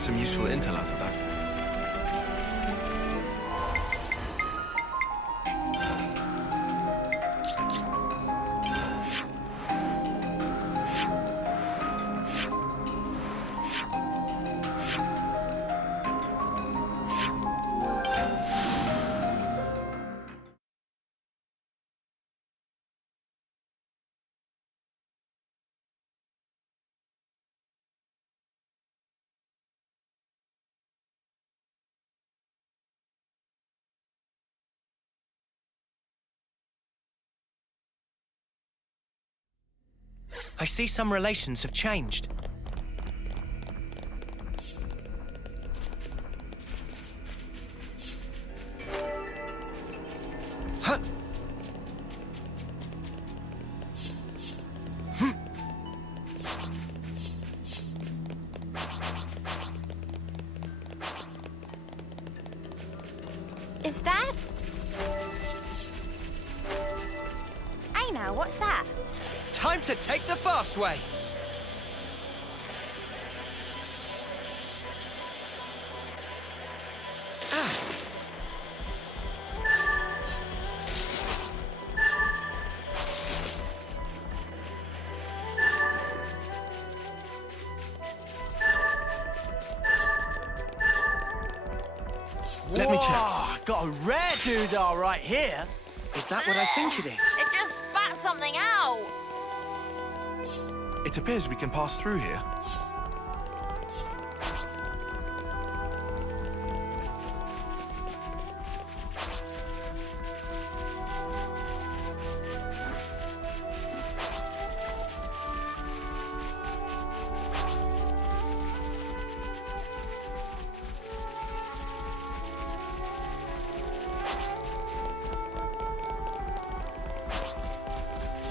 some useful intel out of that. I see some relations have changed. Huh. Is that? Hey now, what's that? Time to take the fast way! Let me check. Got a rare doodah right here. Is that what I think it is? It just spat something out. It appears we can pass through here.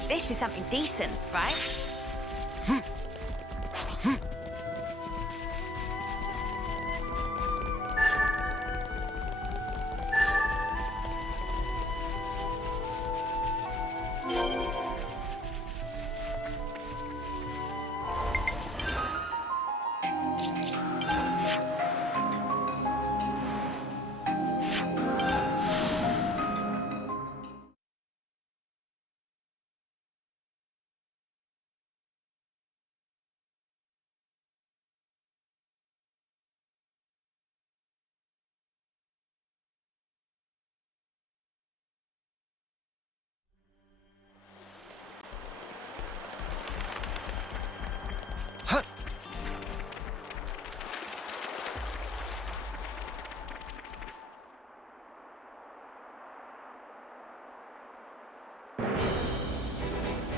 This is something decent, right?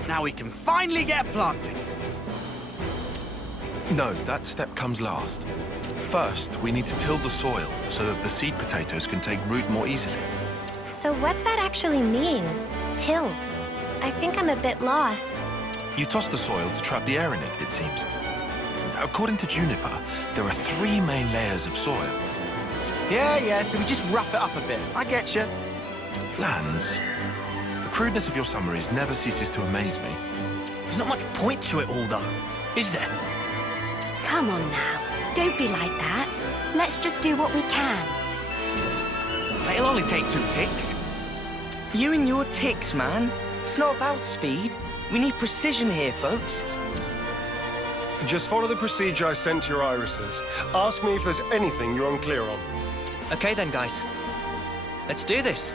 Now we can finally get planting. No, that step comes last. First, we need to till the soil so that the seed potatoes can take root more easily. So what's that actually mean? Till? I think I'm a bit lost. You toss the soil to trap the air in it seems. According to Juniper, there are 3 main layers of soil. Yeah, so we just rough it up a bit. I get you. Lands. The crudeness of your summaries never ceases to amaze me. There's not much point to it all, though, is there? Come on now. Don't be like that. Let's just do what we can. It'll only take 2 ticks. You and your ticks, man. It's not about speed. We need precision here, folks. Just follow the procedure I sent to your irises. Ask me if there's anything you're unclear on. Okay then, guys. Let's do this.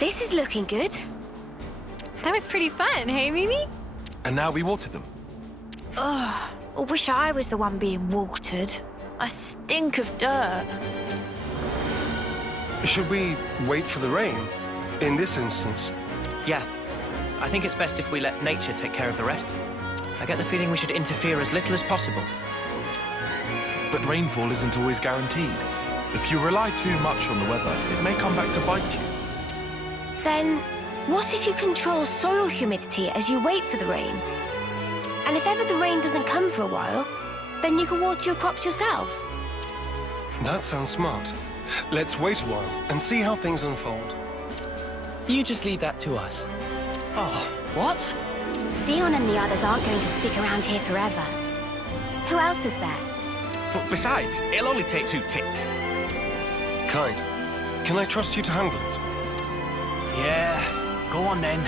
This is looking good. That was pretty fun, hey, Mimi? And now we water them. Ugh, I wish I was the one being watered. I stink of dirt. Should we wait for the rain? In this instance? Yeah. I think it's best if we let nature take care of the rest. I get the feeling we should interfere as little as possible. But rainfall isn't always guaranteed. If you rely too much on the weather, it may come back to bite you. Then, what if you control soil humidity as you wait for the rain? And if ever the rain doesn't come for a while, then you can water your crops yourself. That sounds smart. Let's wait a while and see how things unfold. You just leave that to us. Oh, what? Zeon and the others aren't going to stick around here forever. Who else is there? Besides, it'll only take 2 ticks. Kite, can I trust you to handle it? Yeah, go on then.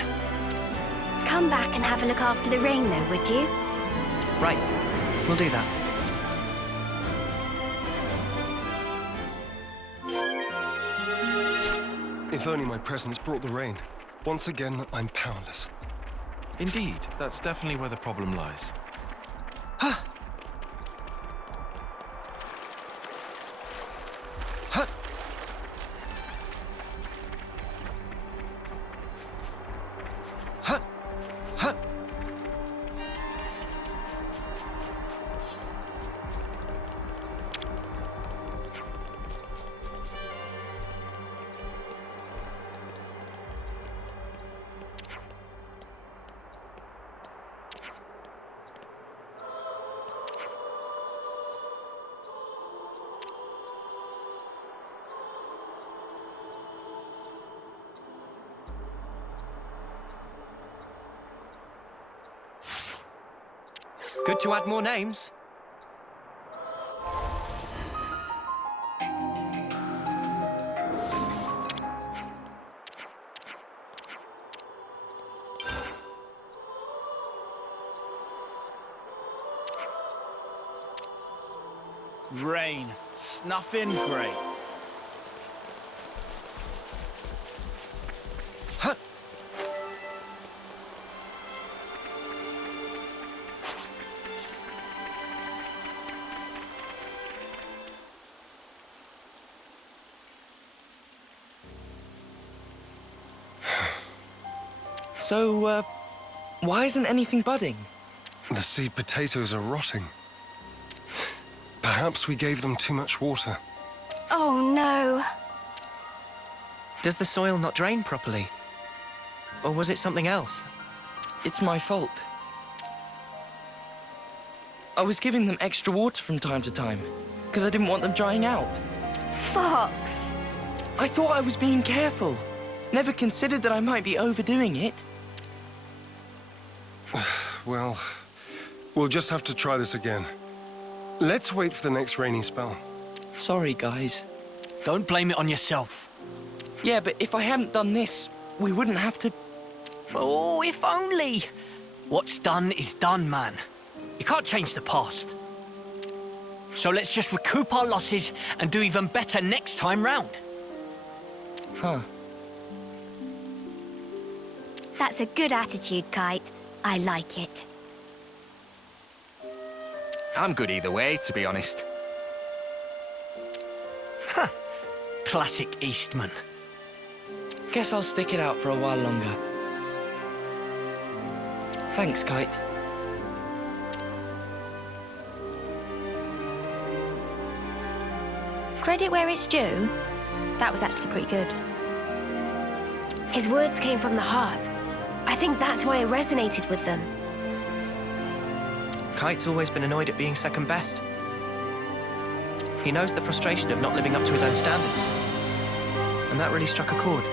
Come back and have a look after the rain, though, would you? Right, we'll do that. If only my presence brought the rain. Once again, I'm powerless. Indeed, that's definitely where the problem lies. Good to add more names. Rain. Snuffing great. So, why isn't anything budding? The seed potatoes are rotting. Perhaps we gave them too much water. Oh, no. Does the soil not drain properly? Or was it something else? It's my fault. I was giving them extra water from time to time, because I didn't want them drying out. Fox! I thought I was being careful. Never considered that I might be overdoing it. Well, we'll just have to try this again. Let's wait for the next rainy spell. Sorry, guys. Don't blame it on yourself. Yeah, but if I hadn't done this, we wouldn't have to... Oh, if only! What's done is done, man. You can't change the past. So let's just recoup our losses and do even better next time round. Huh. That's a good attitude, Kite. I like it. I'm good either way, to be honest. Classic Eastman. Guess I'll stick it out for a while longer. Thanks, Kite. Credit where it's due. That was actually pretty good. His words came from the heart. I think that's why it resonated with them. Kite's always been annoyed at being second best. He knows the frustration of not living up to his own standards. And that really struck a chord.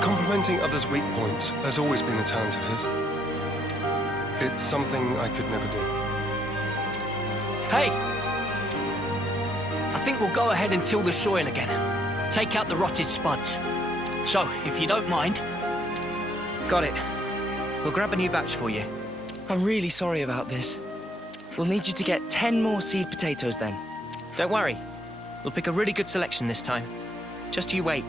Complimenting others' weak points has always been a talent of his. It's something I could never do. Hey! I think we'll go ahead and till the soil again. Take out the rotted spuds. So, if you don't mind... Got it. We'll grab a new batch for you. I'm really sorry about this. We'll need you to get 10 more seed potatoes then. Don't worry. We'll pick a really good selection this time. Just you wait.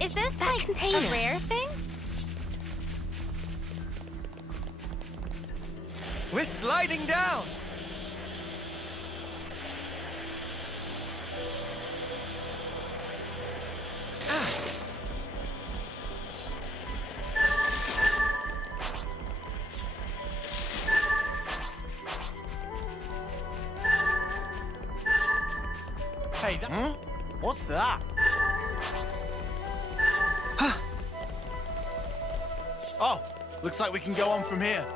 Is this like a rare thing? We're sliding down! Hey, what's that? Oh, looks like we can go on from here.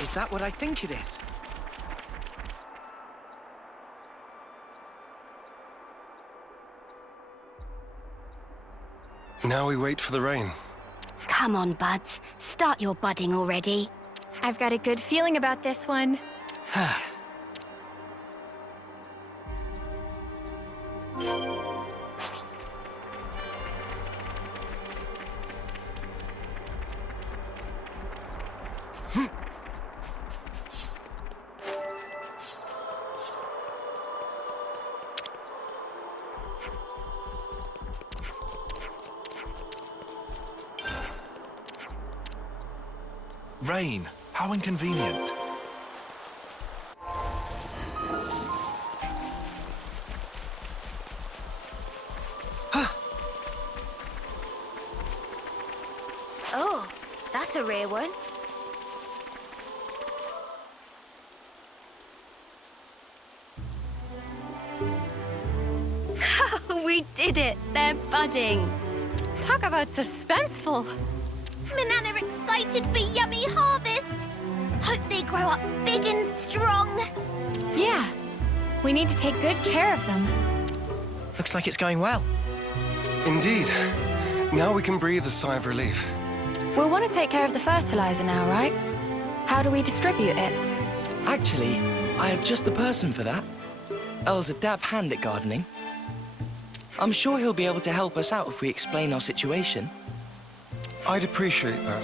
Is that what I think it is? Now we wait for the rain. Come on, buds. Start your budding already. I've got a good feeling about this one. Rain. How inconvenient. Oh, that's a rare one. We did it! They're budding. Talk about suspenseful. Manana excited for yummy harvest. Hope they grow up big and strong. Yeah, we need to take good care of them. Looks like it's going well. Indeed. Now we can breathe a sigh of relief. We'll want to take care of the fertilizer now, right? How do we distribute it? Actually, I have just the person for that. El's a dab hand at gardening. I'm sure he'll be able to help us out if we explain our situation. I'd appreciate that.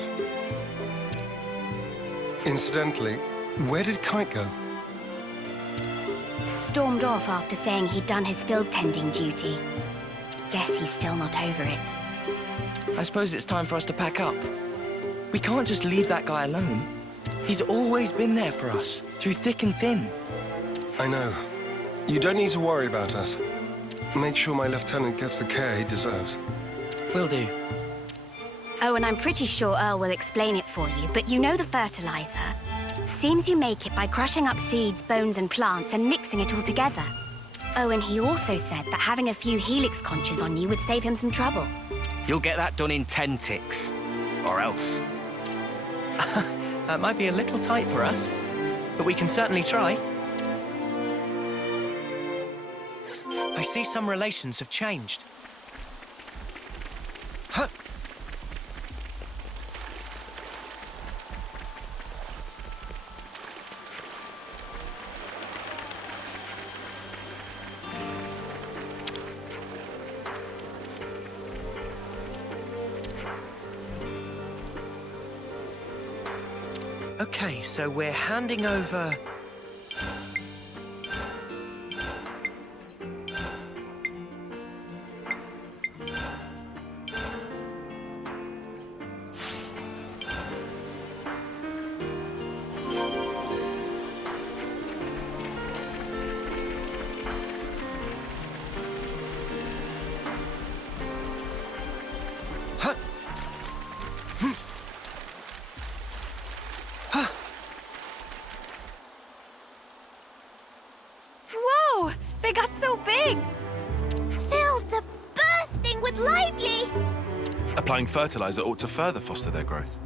Incidentally, where did Kite go? Stormed off after saying he'd done his field tending duty. Guess he's still not over it. I suppose it's time for us to pack up. We can't just leave that guy alone. He's always been there for us, through thick and thin. I know. You don't need to worry about us. Make sure my lieutenant gets the care he deserves. Will do. Oh, and I'm pretty sure Earl will explain it for you, but you know the fertilizer? Seems you make it by crushing up seeds, bones, and plants and mixing it all together. Oh, and he also said that having a few helix conches on you would save him some trouble. You'll get that done in 10 ticks. Or else. That might be a little tight for us, but we can certainly try. I see some relations have changed. Huh. Okay, so we're handing over... growing! Filled to bursting with lively! Applying fertilizer ought to further foster their growth.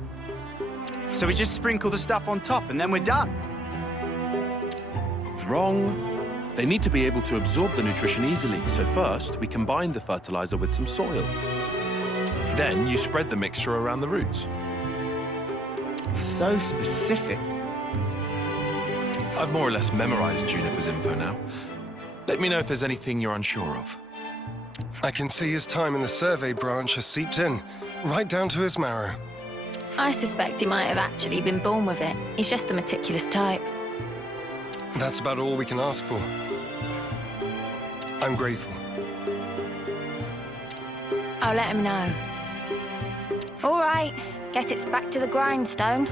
So we just sprinkle the stuff on top and then we're done? Wrong. They need to be able to absorb the nutrition easily, so first we combine the fertilizer with some soil. Then you spread the mixture around the roots. So specific. I've more or less memorized Juniper's info now. Let me know if there's anything you're unsure of. I can see his time in the survey branch has seeped in, right down to his marrow. I suspect he might have actually been born with it. He's just the meticulous type. That's about all we can ask for. I'm grateful. I'll let him know. All right, guess it's back to the grindstone.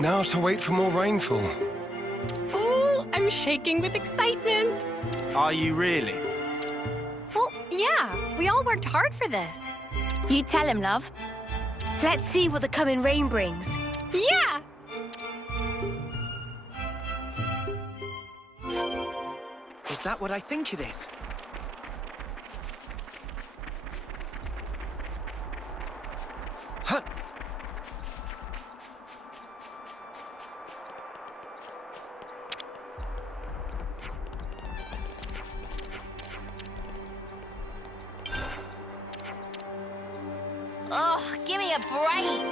Now to wait for more rainfall. Oh, I'm shaking with excitement. Are you really? Well, yeah, we all worked hard for this. You tell him, love. Let's see what the coming rain brings. Yeah! Is that what I think it is? Huh. Oh, give me a break.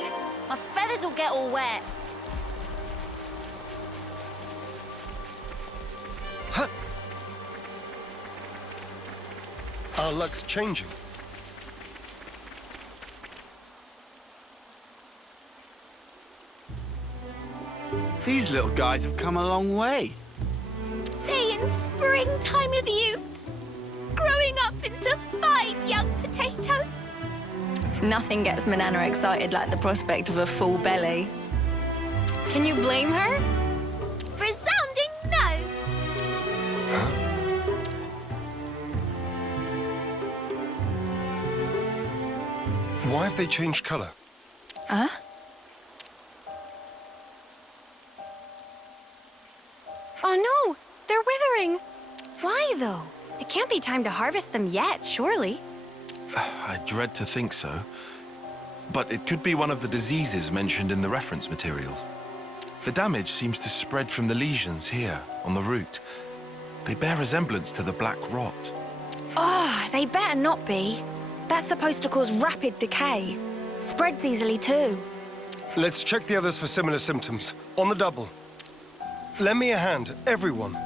My feathers will get all wet. Huh. Our luck's changing. These little guys have come a long way. They in springtime of youth, growing up into fine young potatoes. Nothing gets Manana excited like the prospect of a full belly. Can you blame her? Resounding no. Why have they changed color? Huh? Oh no, they're withering. Why, though? It can't be time to harvest them yet, surely. I dread to think so. But it could be one of the diseases mentioned in the reference materials. The damage seems to spread from the lesions here, on the root. They bear resemblance to the black rot. Oh, they better not be. That's supposed to cause rapid decay. Spreads easily too. Let's check the others for similar symptoms. On the double. Lend me a hand, everyone.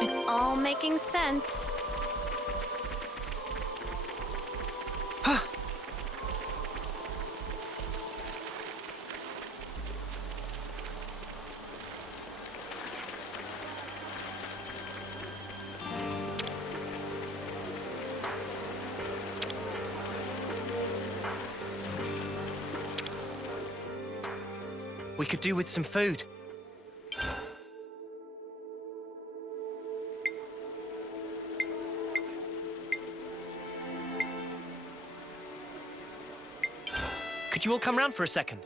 It's all making sense. We could do with some food. Could you all come round for a second?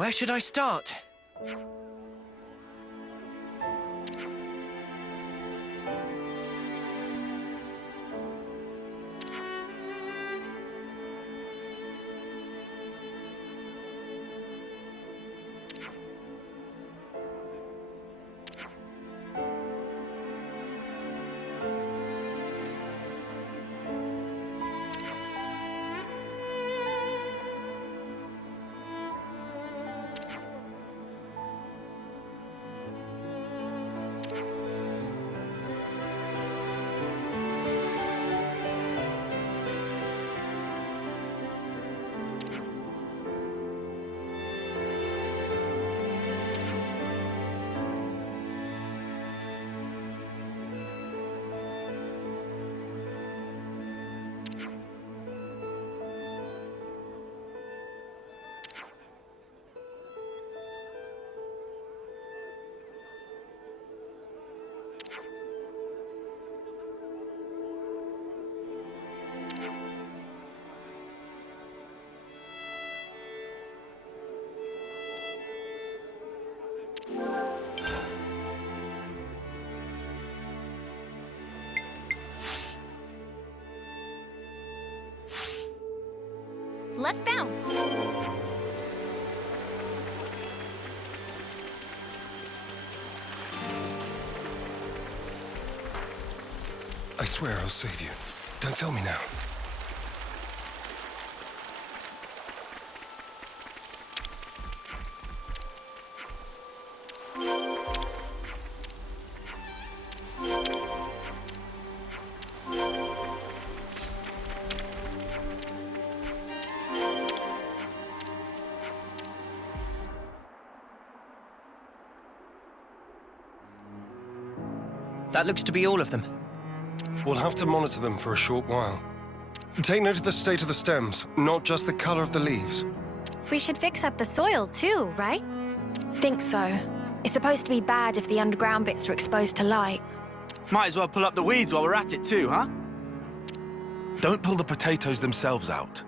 Where should I start? Let's bounce. I swear I'll save you. Don't fail me now. That looks to be all of them. We'll have to monitor them for a short while. Take note of the state of the stems, not just the color of the leaves. We should fix up the soil too, right? Think so. It's supposed to be bad if the underground bits are exposed to light. Might as well pull up the weeds while we're at it too, huh? Don't pull the potatoes themselves out.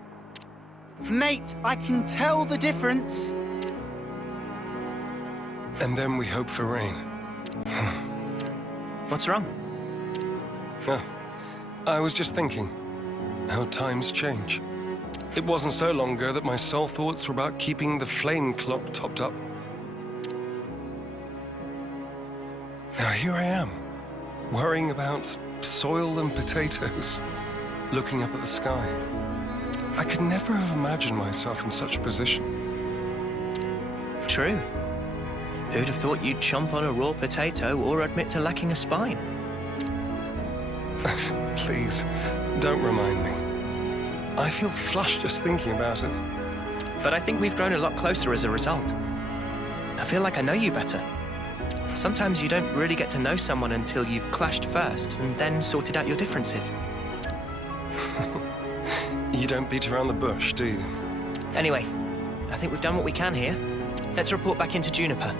Mate, I can tell the difference. And then we hope for rain. What's wrong? I was just thinking how times change. It wasn't so long ago that my sole thoughts were about keeping the flame clock topped up. Now here I am, worrying about soil and potatoes, looking up at the sky. I could never have imagined myself in such a position. True. Who'd have thought you'd chomp on a raw potato or admit to lacking a spine? Please, don't remind me. I feel flushed just thinking about it. But I think we've grown a lot closer as a result. I feel like I know you better. Sometimes you don't really get to know someone until you've clashed first and then sorted out your differences. You don't beat around the bush, do you? Anyway, I think we've done what we can here. Let's report back into Juniper.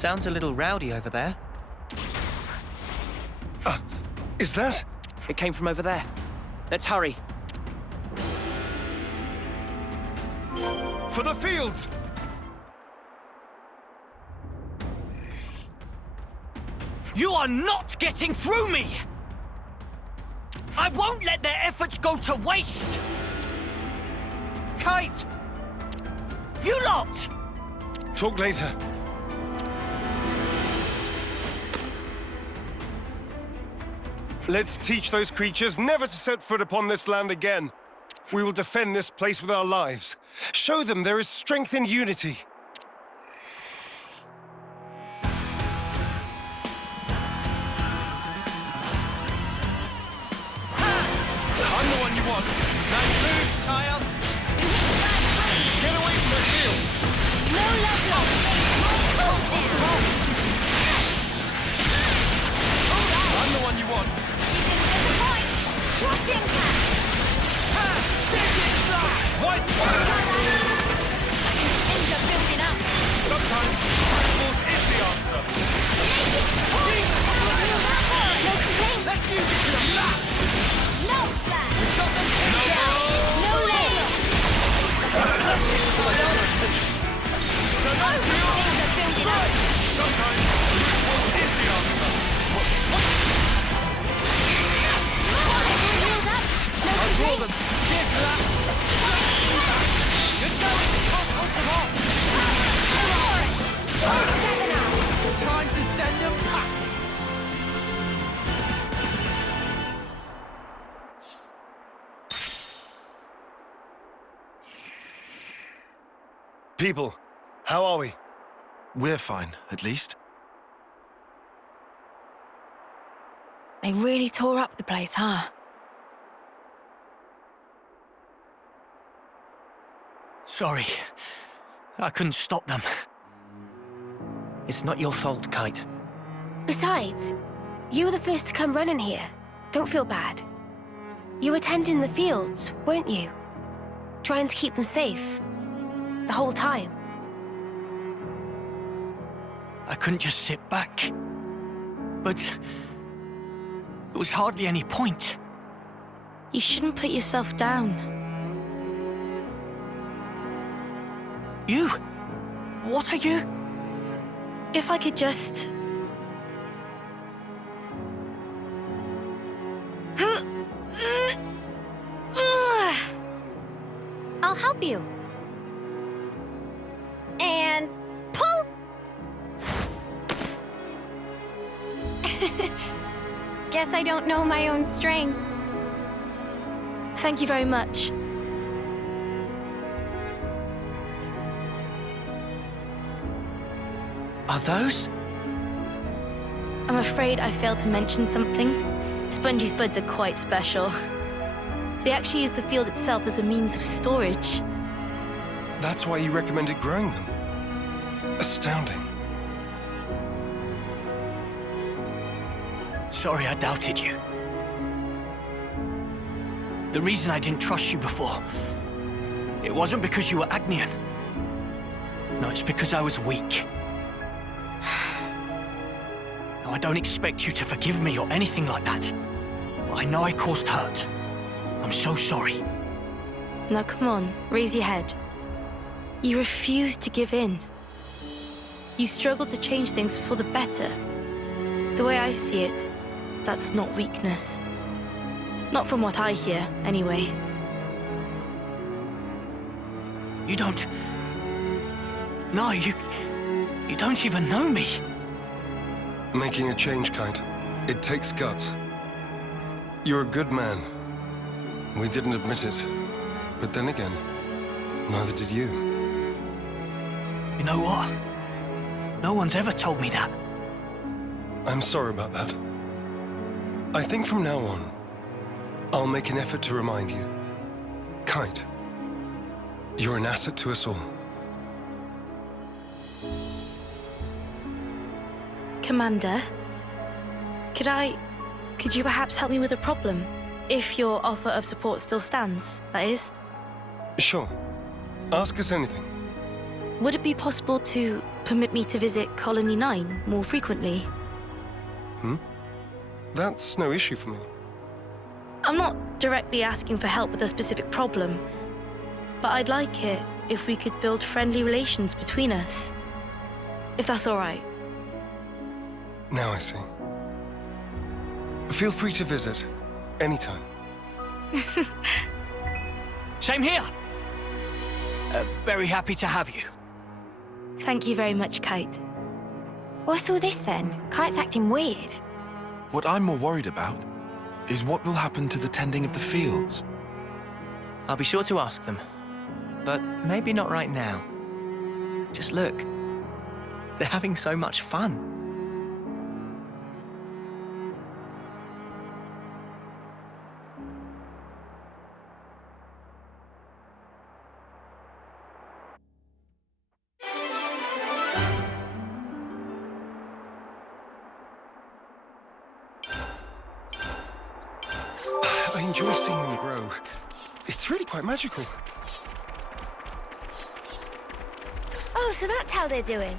Sounds a little rowdy over there. Is that? It came from over there. Let's hurry. For the fields! You are not getting through me! I won't let their efforts go to waste! Kite! You lot! Talk later. Let's teach those creatures never to set foot upon this land again. We will defend this place with our lives. Show them there is strength in unity. I'm the one you want. Now move, child. Get away from the field. No level. I'm the one you want. What's impact? White Things are building up. Sometimes crystals is the answer. No complaints. Let's use it to the max. No slack. We've got them pinned down. No lane. Sometimes crystals is the answer. I'll draw them. Give that. You're going time to send them packing. People, how are we? We're fine, at least. They really tore up the place, huh? Sorry. I couldn't stop them. It's not your fault, Kite. Besides, you were the first to come running here. Don't feel bad. You were tending the fields, weren't you? Trying to keep them safe. The whole time. I couldn't just sit back. But there was hardly any point. You shouldn't put yourself down. You? What are you? If I could just... I'll help you. And pull! Guess I don't know my own strength. Thank you very much. Are those? I'm afraid I failed to mention something. Spongy's buds are quite special. They actually use the field itself as a means of storage. That's why you recommended growing them. Astounding. Sorry I doubted you. The reason I didn't trust you before, it wasn't because you were Agnian. No, it's because I was weak. Now, I don't expect you to forgive me or anything like that. But I know I caused hurt. I'm so sorry. Now come on, raise your head. You refuse to give in. You struggle to change things for the better. The way I see it, that's not weakness. Not from what I hear, anyway. You don't... No, you don't even know me. Making a change, Kite. It takes guts. You're a good man. We didn't admit it. But then again, neither did you. You know what? No one's ever told me that. I'm sorry about that. I think from now on, I'll make an effort to remind you. Kite, you're an asset to us all. Commander, could you perhaps help me with a problem? If your offer of support still stands, that is. Sure. Ask us anything. Would it be possible to permit me to visit Colony 9 more frequently? That's no issue for me. I'm not directly asking for help with a specific problem, but I'd like it if we could build friendly relations between us. If that's all right. Now I see. Feel free to visit anytime. Same here. Very happy to have you. Thank you very much, Kite. What's all this then? Kite's acting weird. What I'm more worried about is what will happen to the tending of the fields. I'll be sure to ask them. But maybe not right now. Just look. They're having so much fun. I enjoy seeing them grow. It's really quite magical. Oh, so that's how they're doing.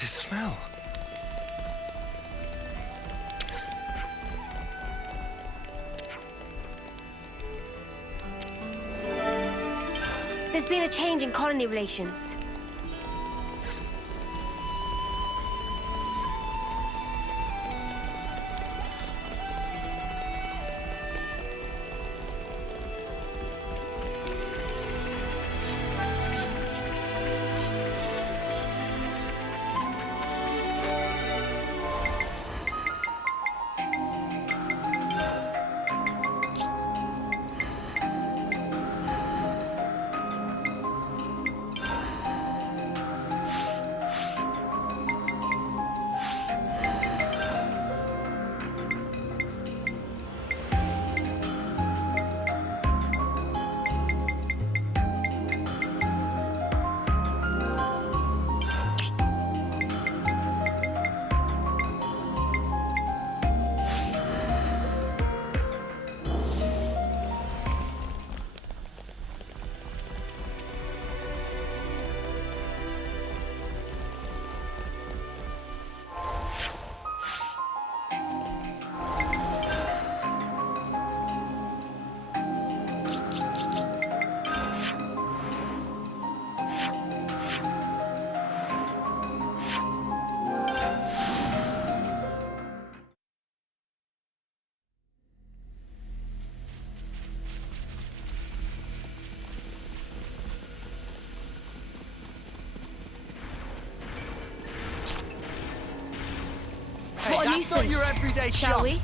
This smell. There's been a change in colony relations. What a nuisance. Not your everyday Shall shop. we?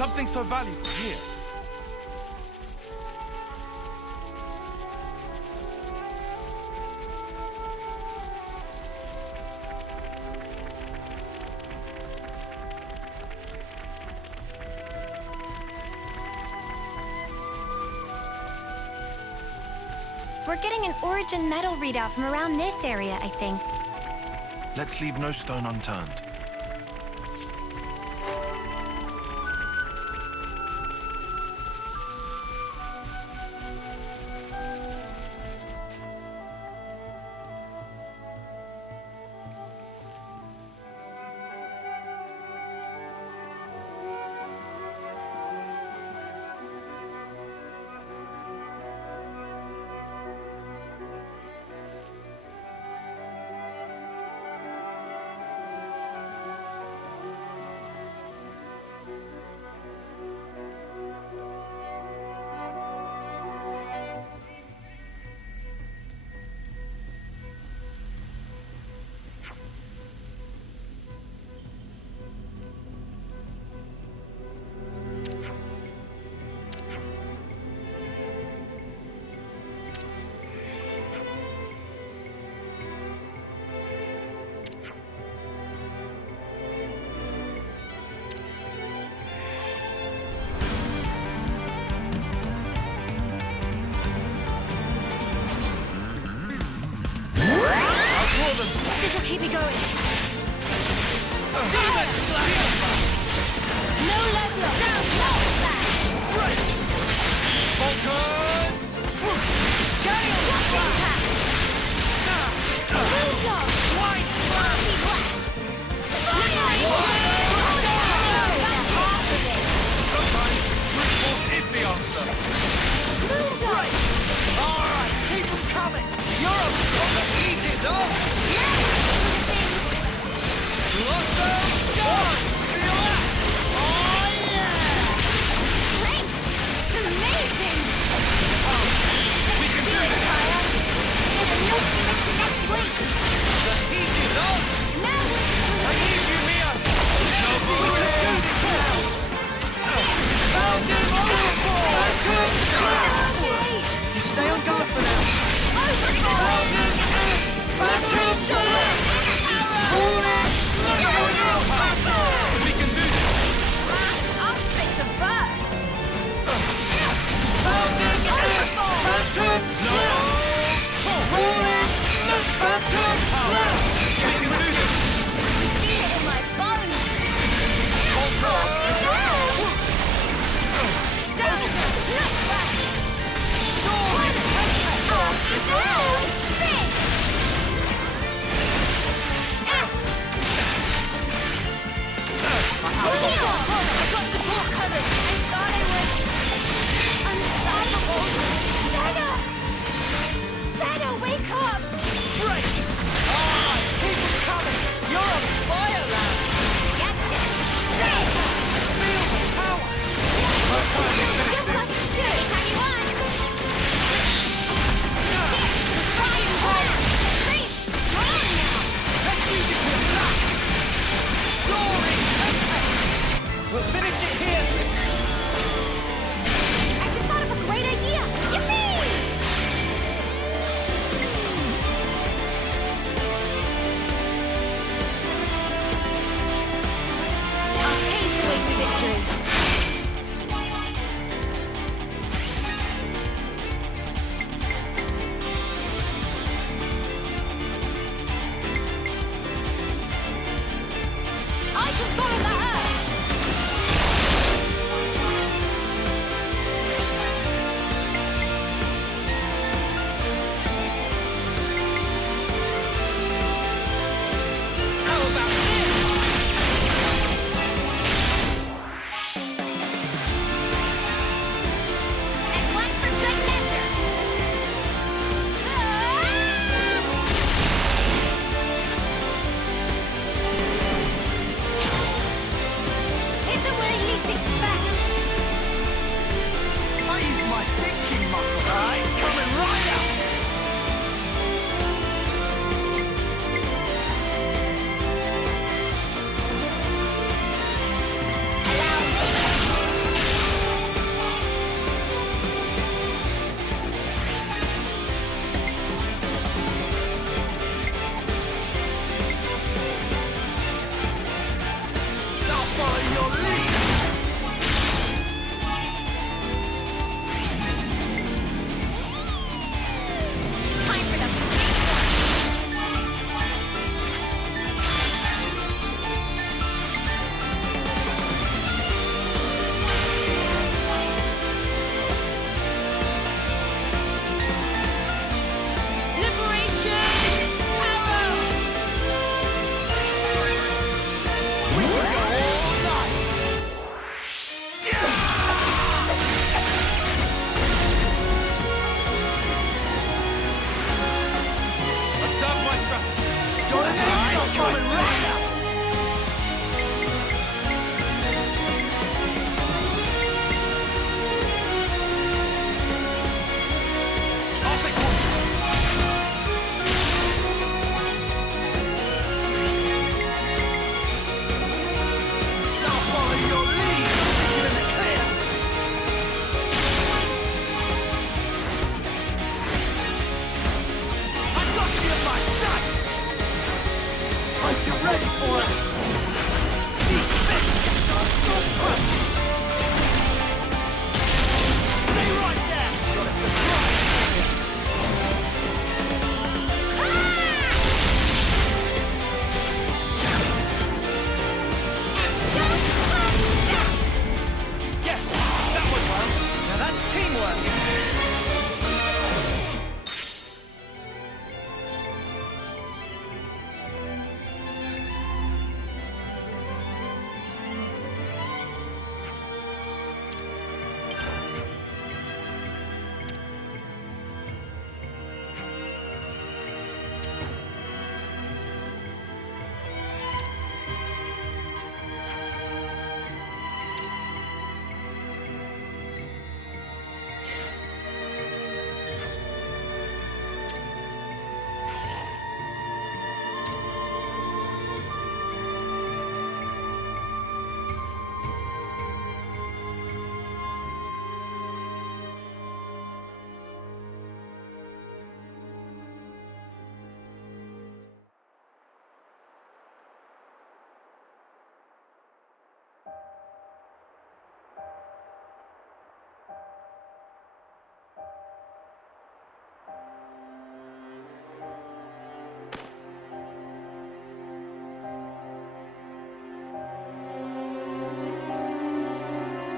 something so valuable here. We're getting an origin metal readout from around this area, I think. Let's leave no stone unturned. This'll keep me going. Demon Slayer! No level! Down, down, Right! Vulcan! Gale Blast! Bulldog! White Flashy Blast! Sometimes brute force is the answer. Bulldog! Right! Alright, keep them coming! You're on the easiest off! Blossom Dawn! Feel that? Oh yeah! Great! It's amazing! We can do this! Next week! The heat is on! Now I need you, Mia! No, we can do this now! Founding You stay on guard for now! Founding Phantom Select! We can do this! I'll fix a burst! Founding Phantom Select! Rolling Phantom Select! We can do this! Feel it in my bones! Down! Look back! I've got support covered! I thought I was unstoppable! Senna, wake up! Break! Alright, keep them coming! You're on fire, lad! Gotcha! Feel the power! Just like you should! Anytime you want! Fire blast! Pretty strong now! Let's use it to attack! Soaring Tempest! We'll finish it here! I just thought of a great idea! Yippee! I'll pave the way to victory! I can follow that earth! How about this? And one for good measure!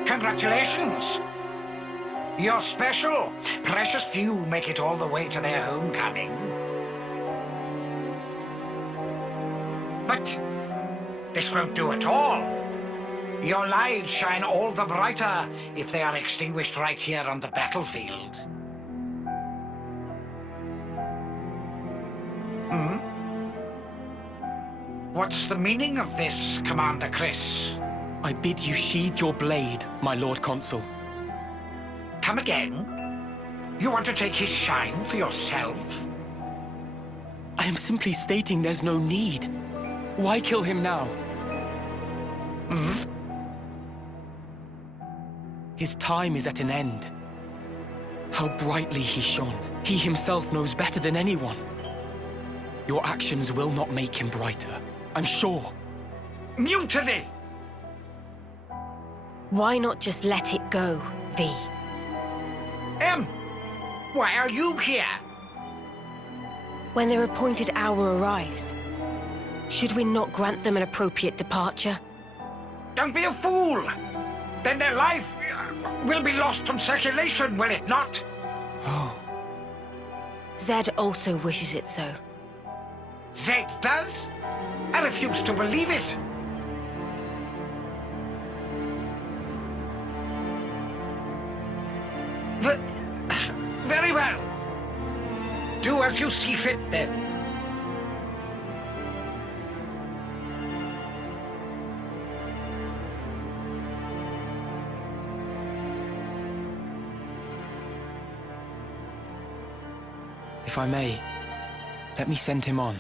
Congratulations! You're special. Precious few make it all the way to their homecoming. But this won't do at all. Your lives shine all the brighter if they are extinguished right here on the battlefield. What's the meaning of this, Commander Chris? I bid you sheathe your blade, my Lord Consul. Come again? You want to take his shine for yourself? I am simply stating there's no need. Why kill him now? His time is at an end. How brightly he shone. He himself knows better than anyone. Your actions will not make him brighter, I'm sure. Mutiny! Why not just let it go, V? Why are you here? When their appointed hour arrives, should we not grant them an appropriate departure? Don't be a fool! Then their life will be lost from circulation, will it not? Oh. Zed also wishes it so. Zed does? I refuse to believe it. Very well. Do as you see fit, then. If I may, let me send him on.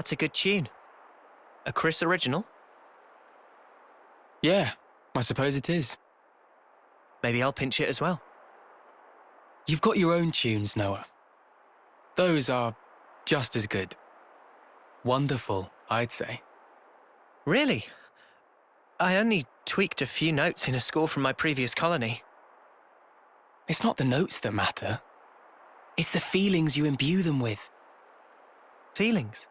That's a good tune. A Chris original? Yeah, I suppose it is. Maybe I'll pinch it as well. You've got your own tunes, Noah. Those are just as good. Wonderful, I'd say. Really? I only tweaked a few notes in a score from my previous colony. It's not the notes that matter. It's the feelings you imbue them with. Feelings?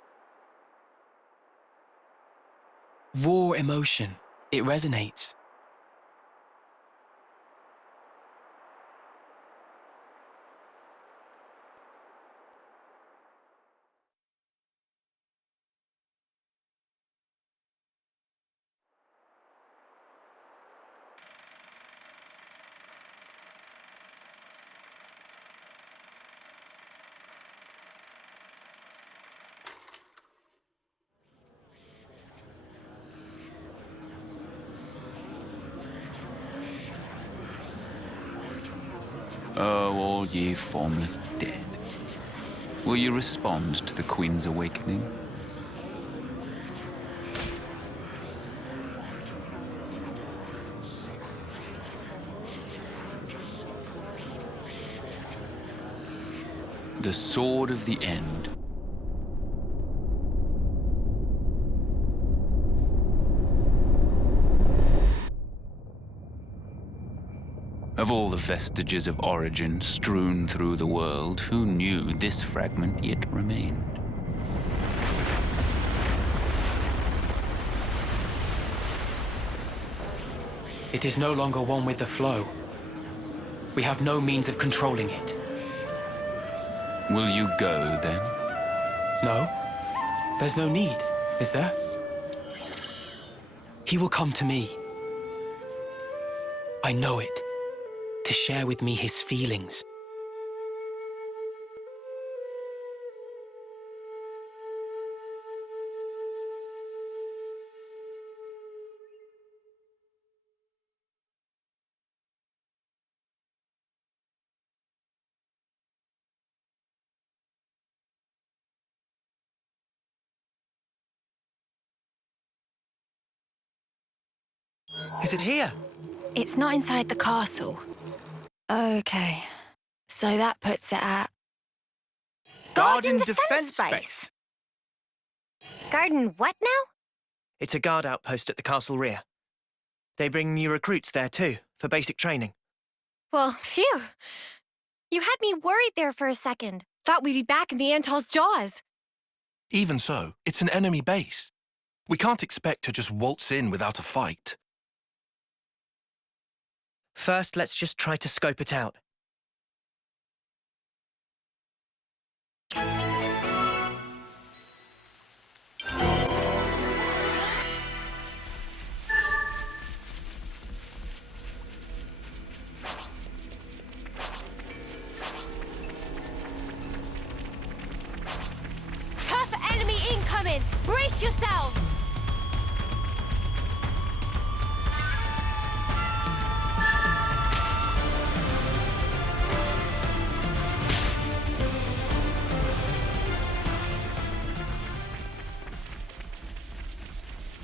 Raw emotion. It resonates. Oh, all ye formless dead. Will you respond to the Queen's awakening? The sword of the end. Of all the vestiges of origin strewn through the world, who knew this fragment yet remained? It is no longer one with the flow. We have no means of controlling it. Will you go, then? No. There's no need, is there? He will come to me. I know it. To share with me his feelings. Is it here? It's not inside the castle. Okay. So that puts it at... Garden Defense Base. Garden what now? It's a guard outpost at the castle rear. They bring new recruits there too, for basic training. Well, phew. You had me worried there for a second. Thought we'd be back in the Antol's jaws. Even so, it's an enemy base. We can't expect to just waltz in without a fight. First, let's just try to scope it out. Tough enemy incoming! Brace yourselves!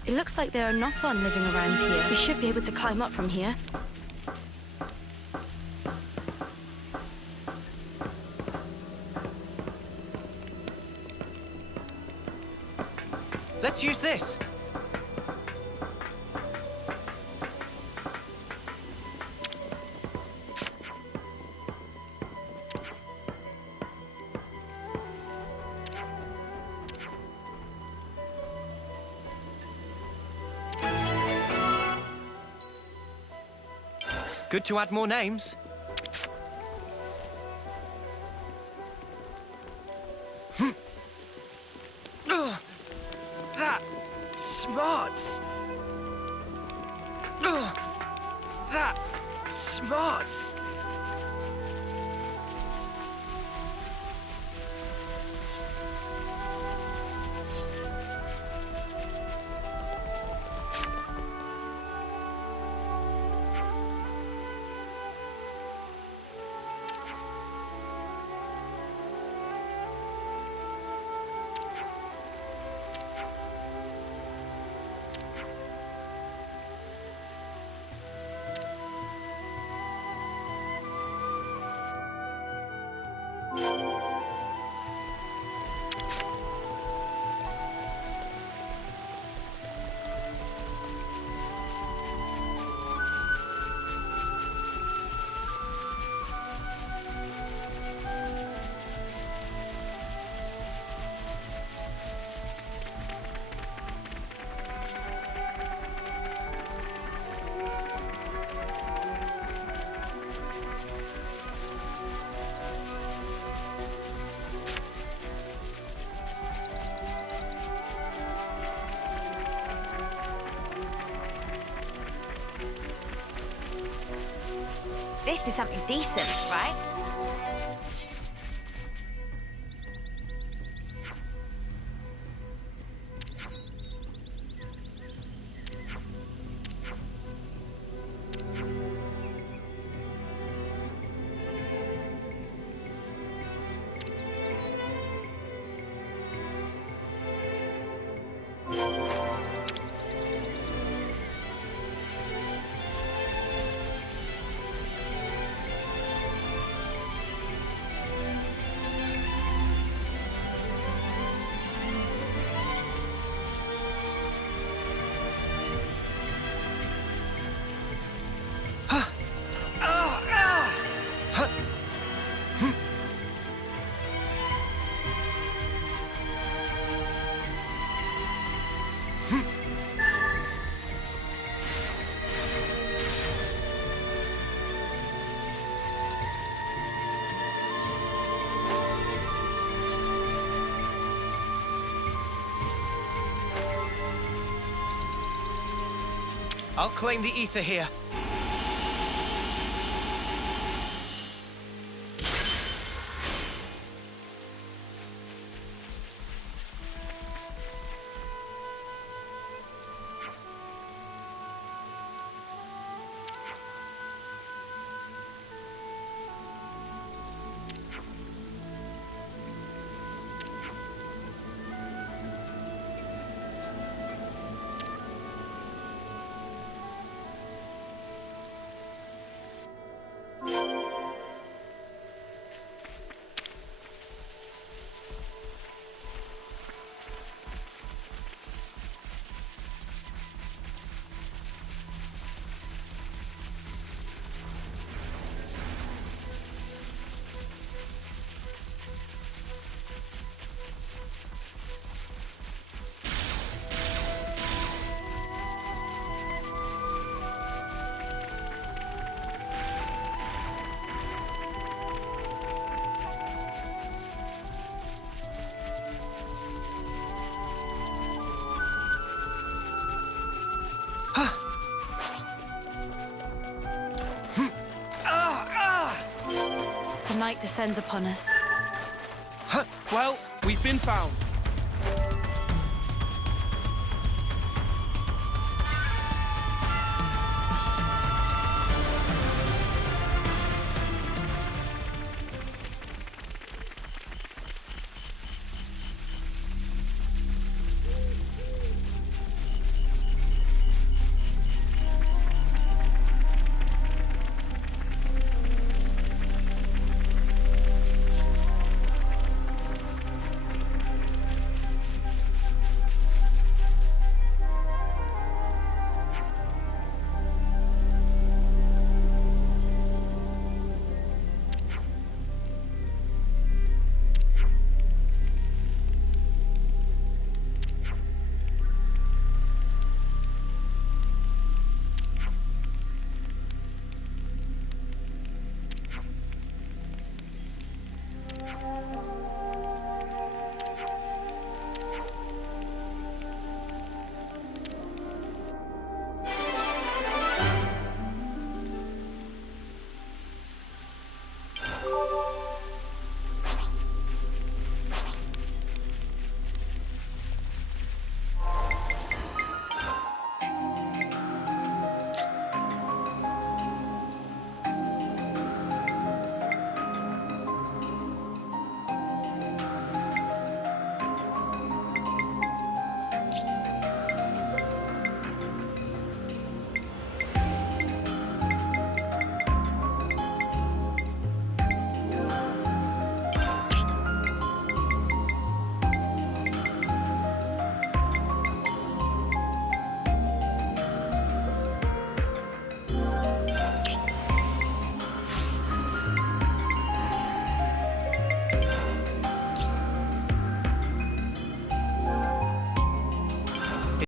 It looks like there are Nopon living around here. We should be able to climb up from here. Let's use this. Good to add more names. That smarts. That smarts. This is something decent, right? I'll claim the ether here. The night descends upon us. Well, we've been found.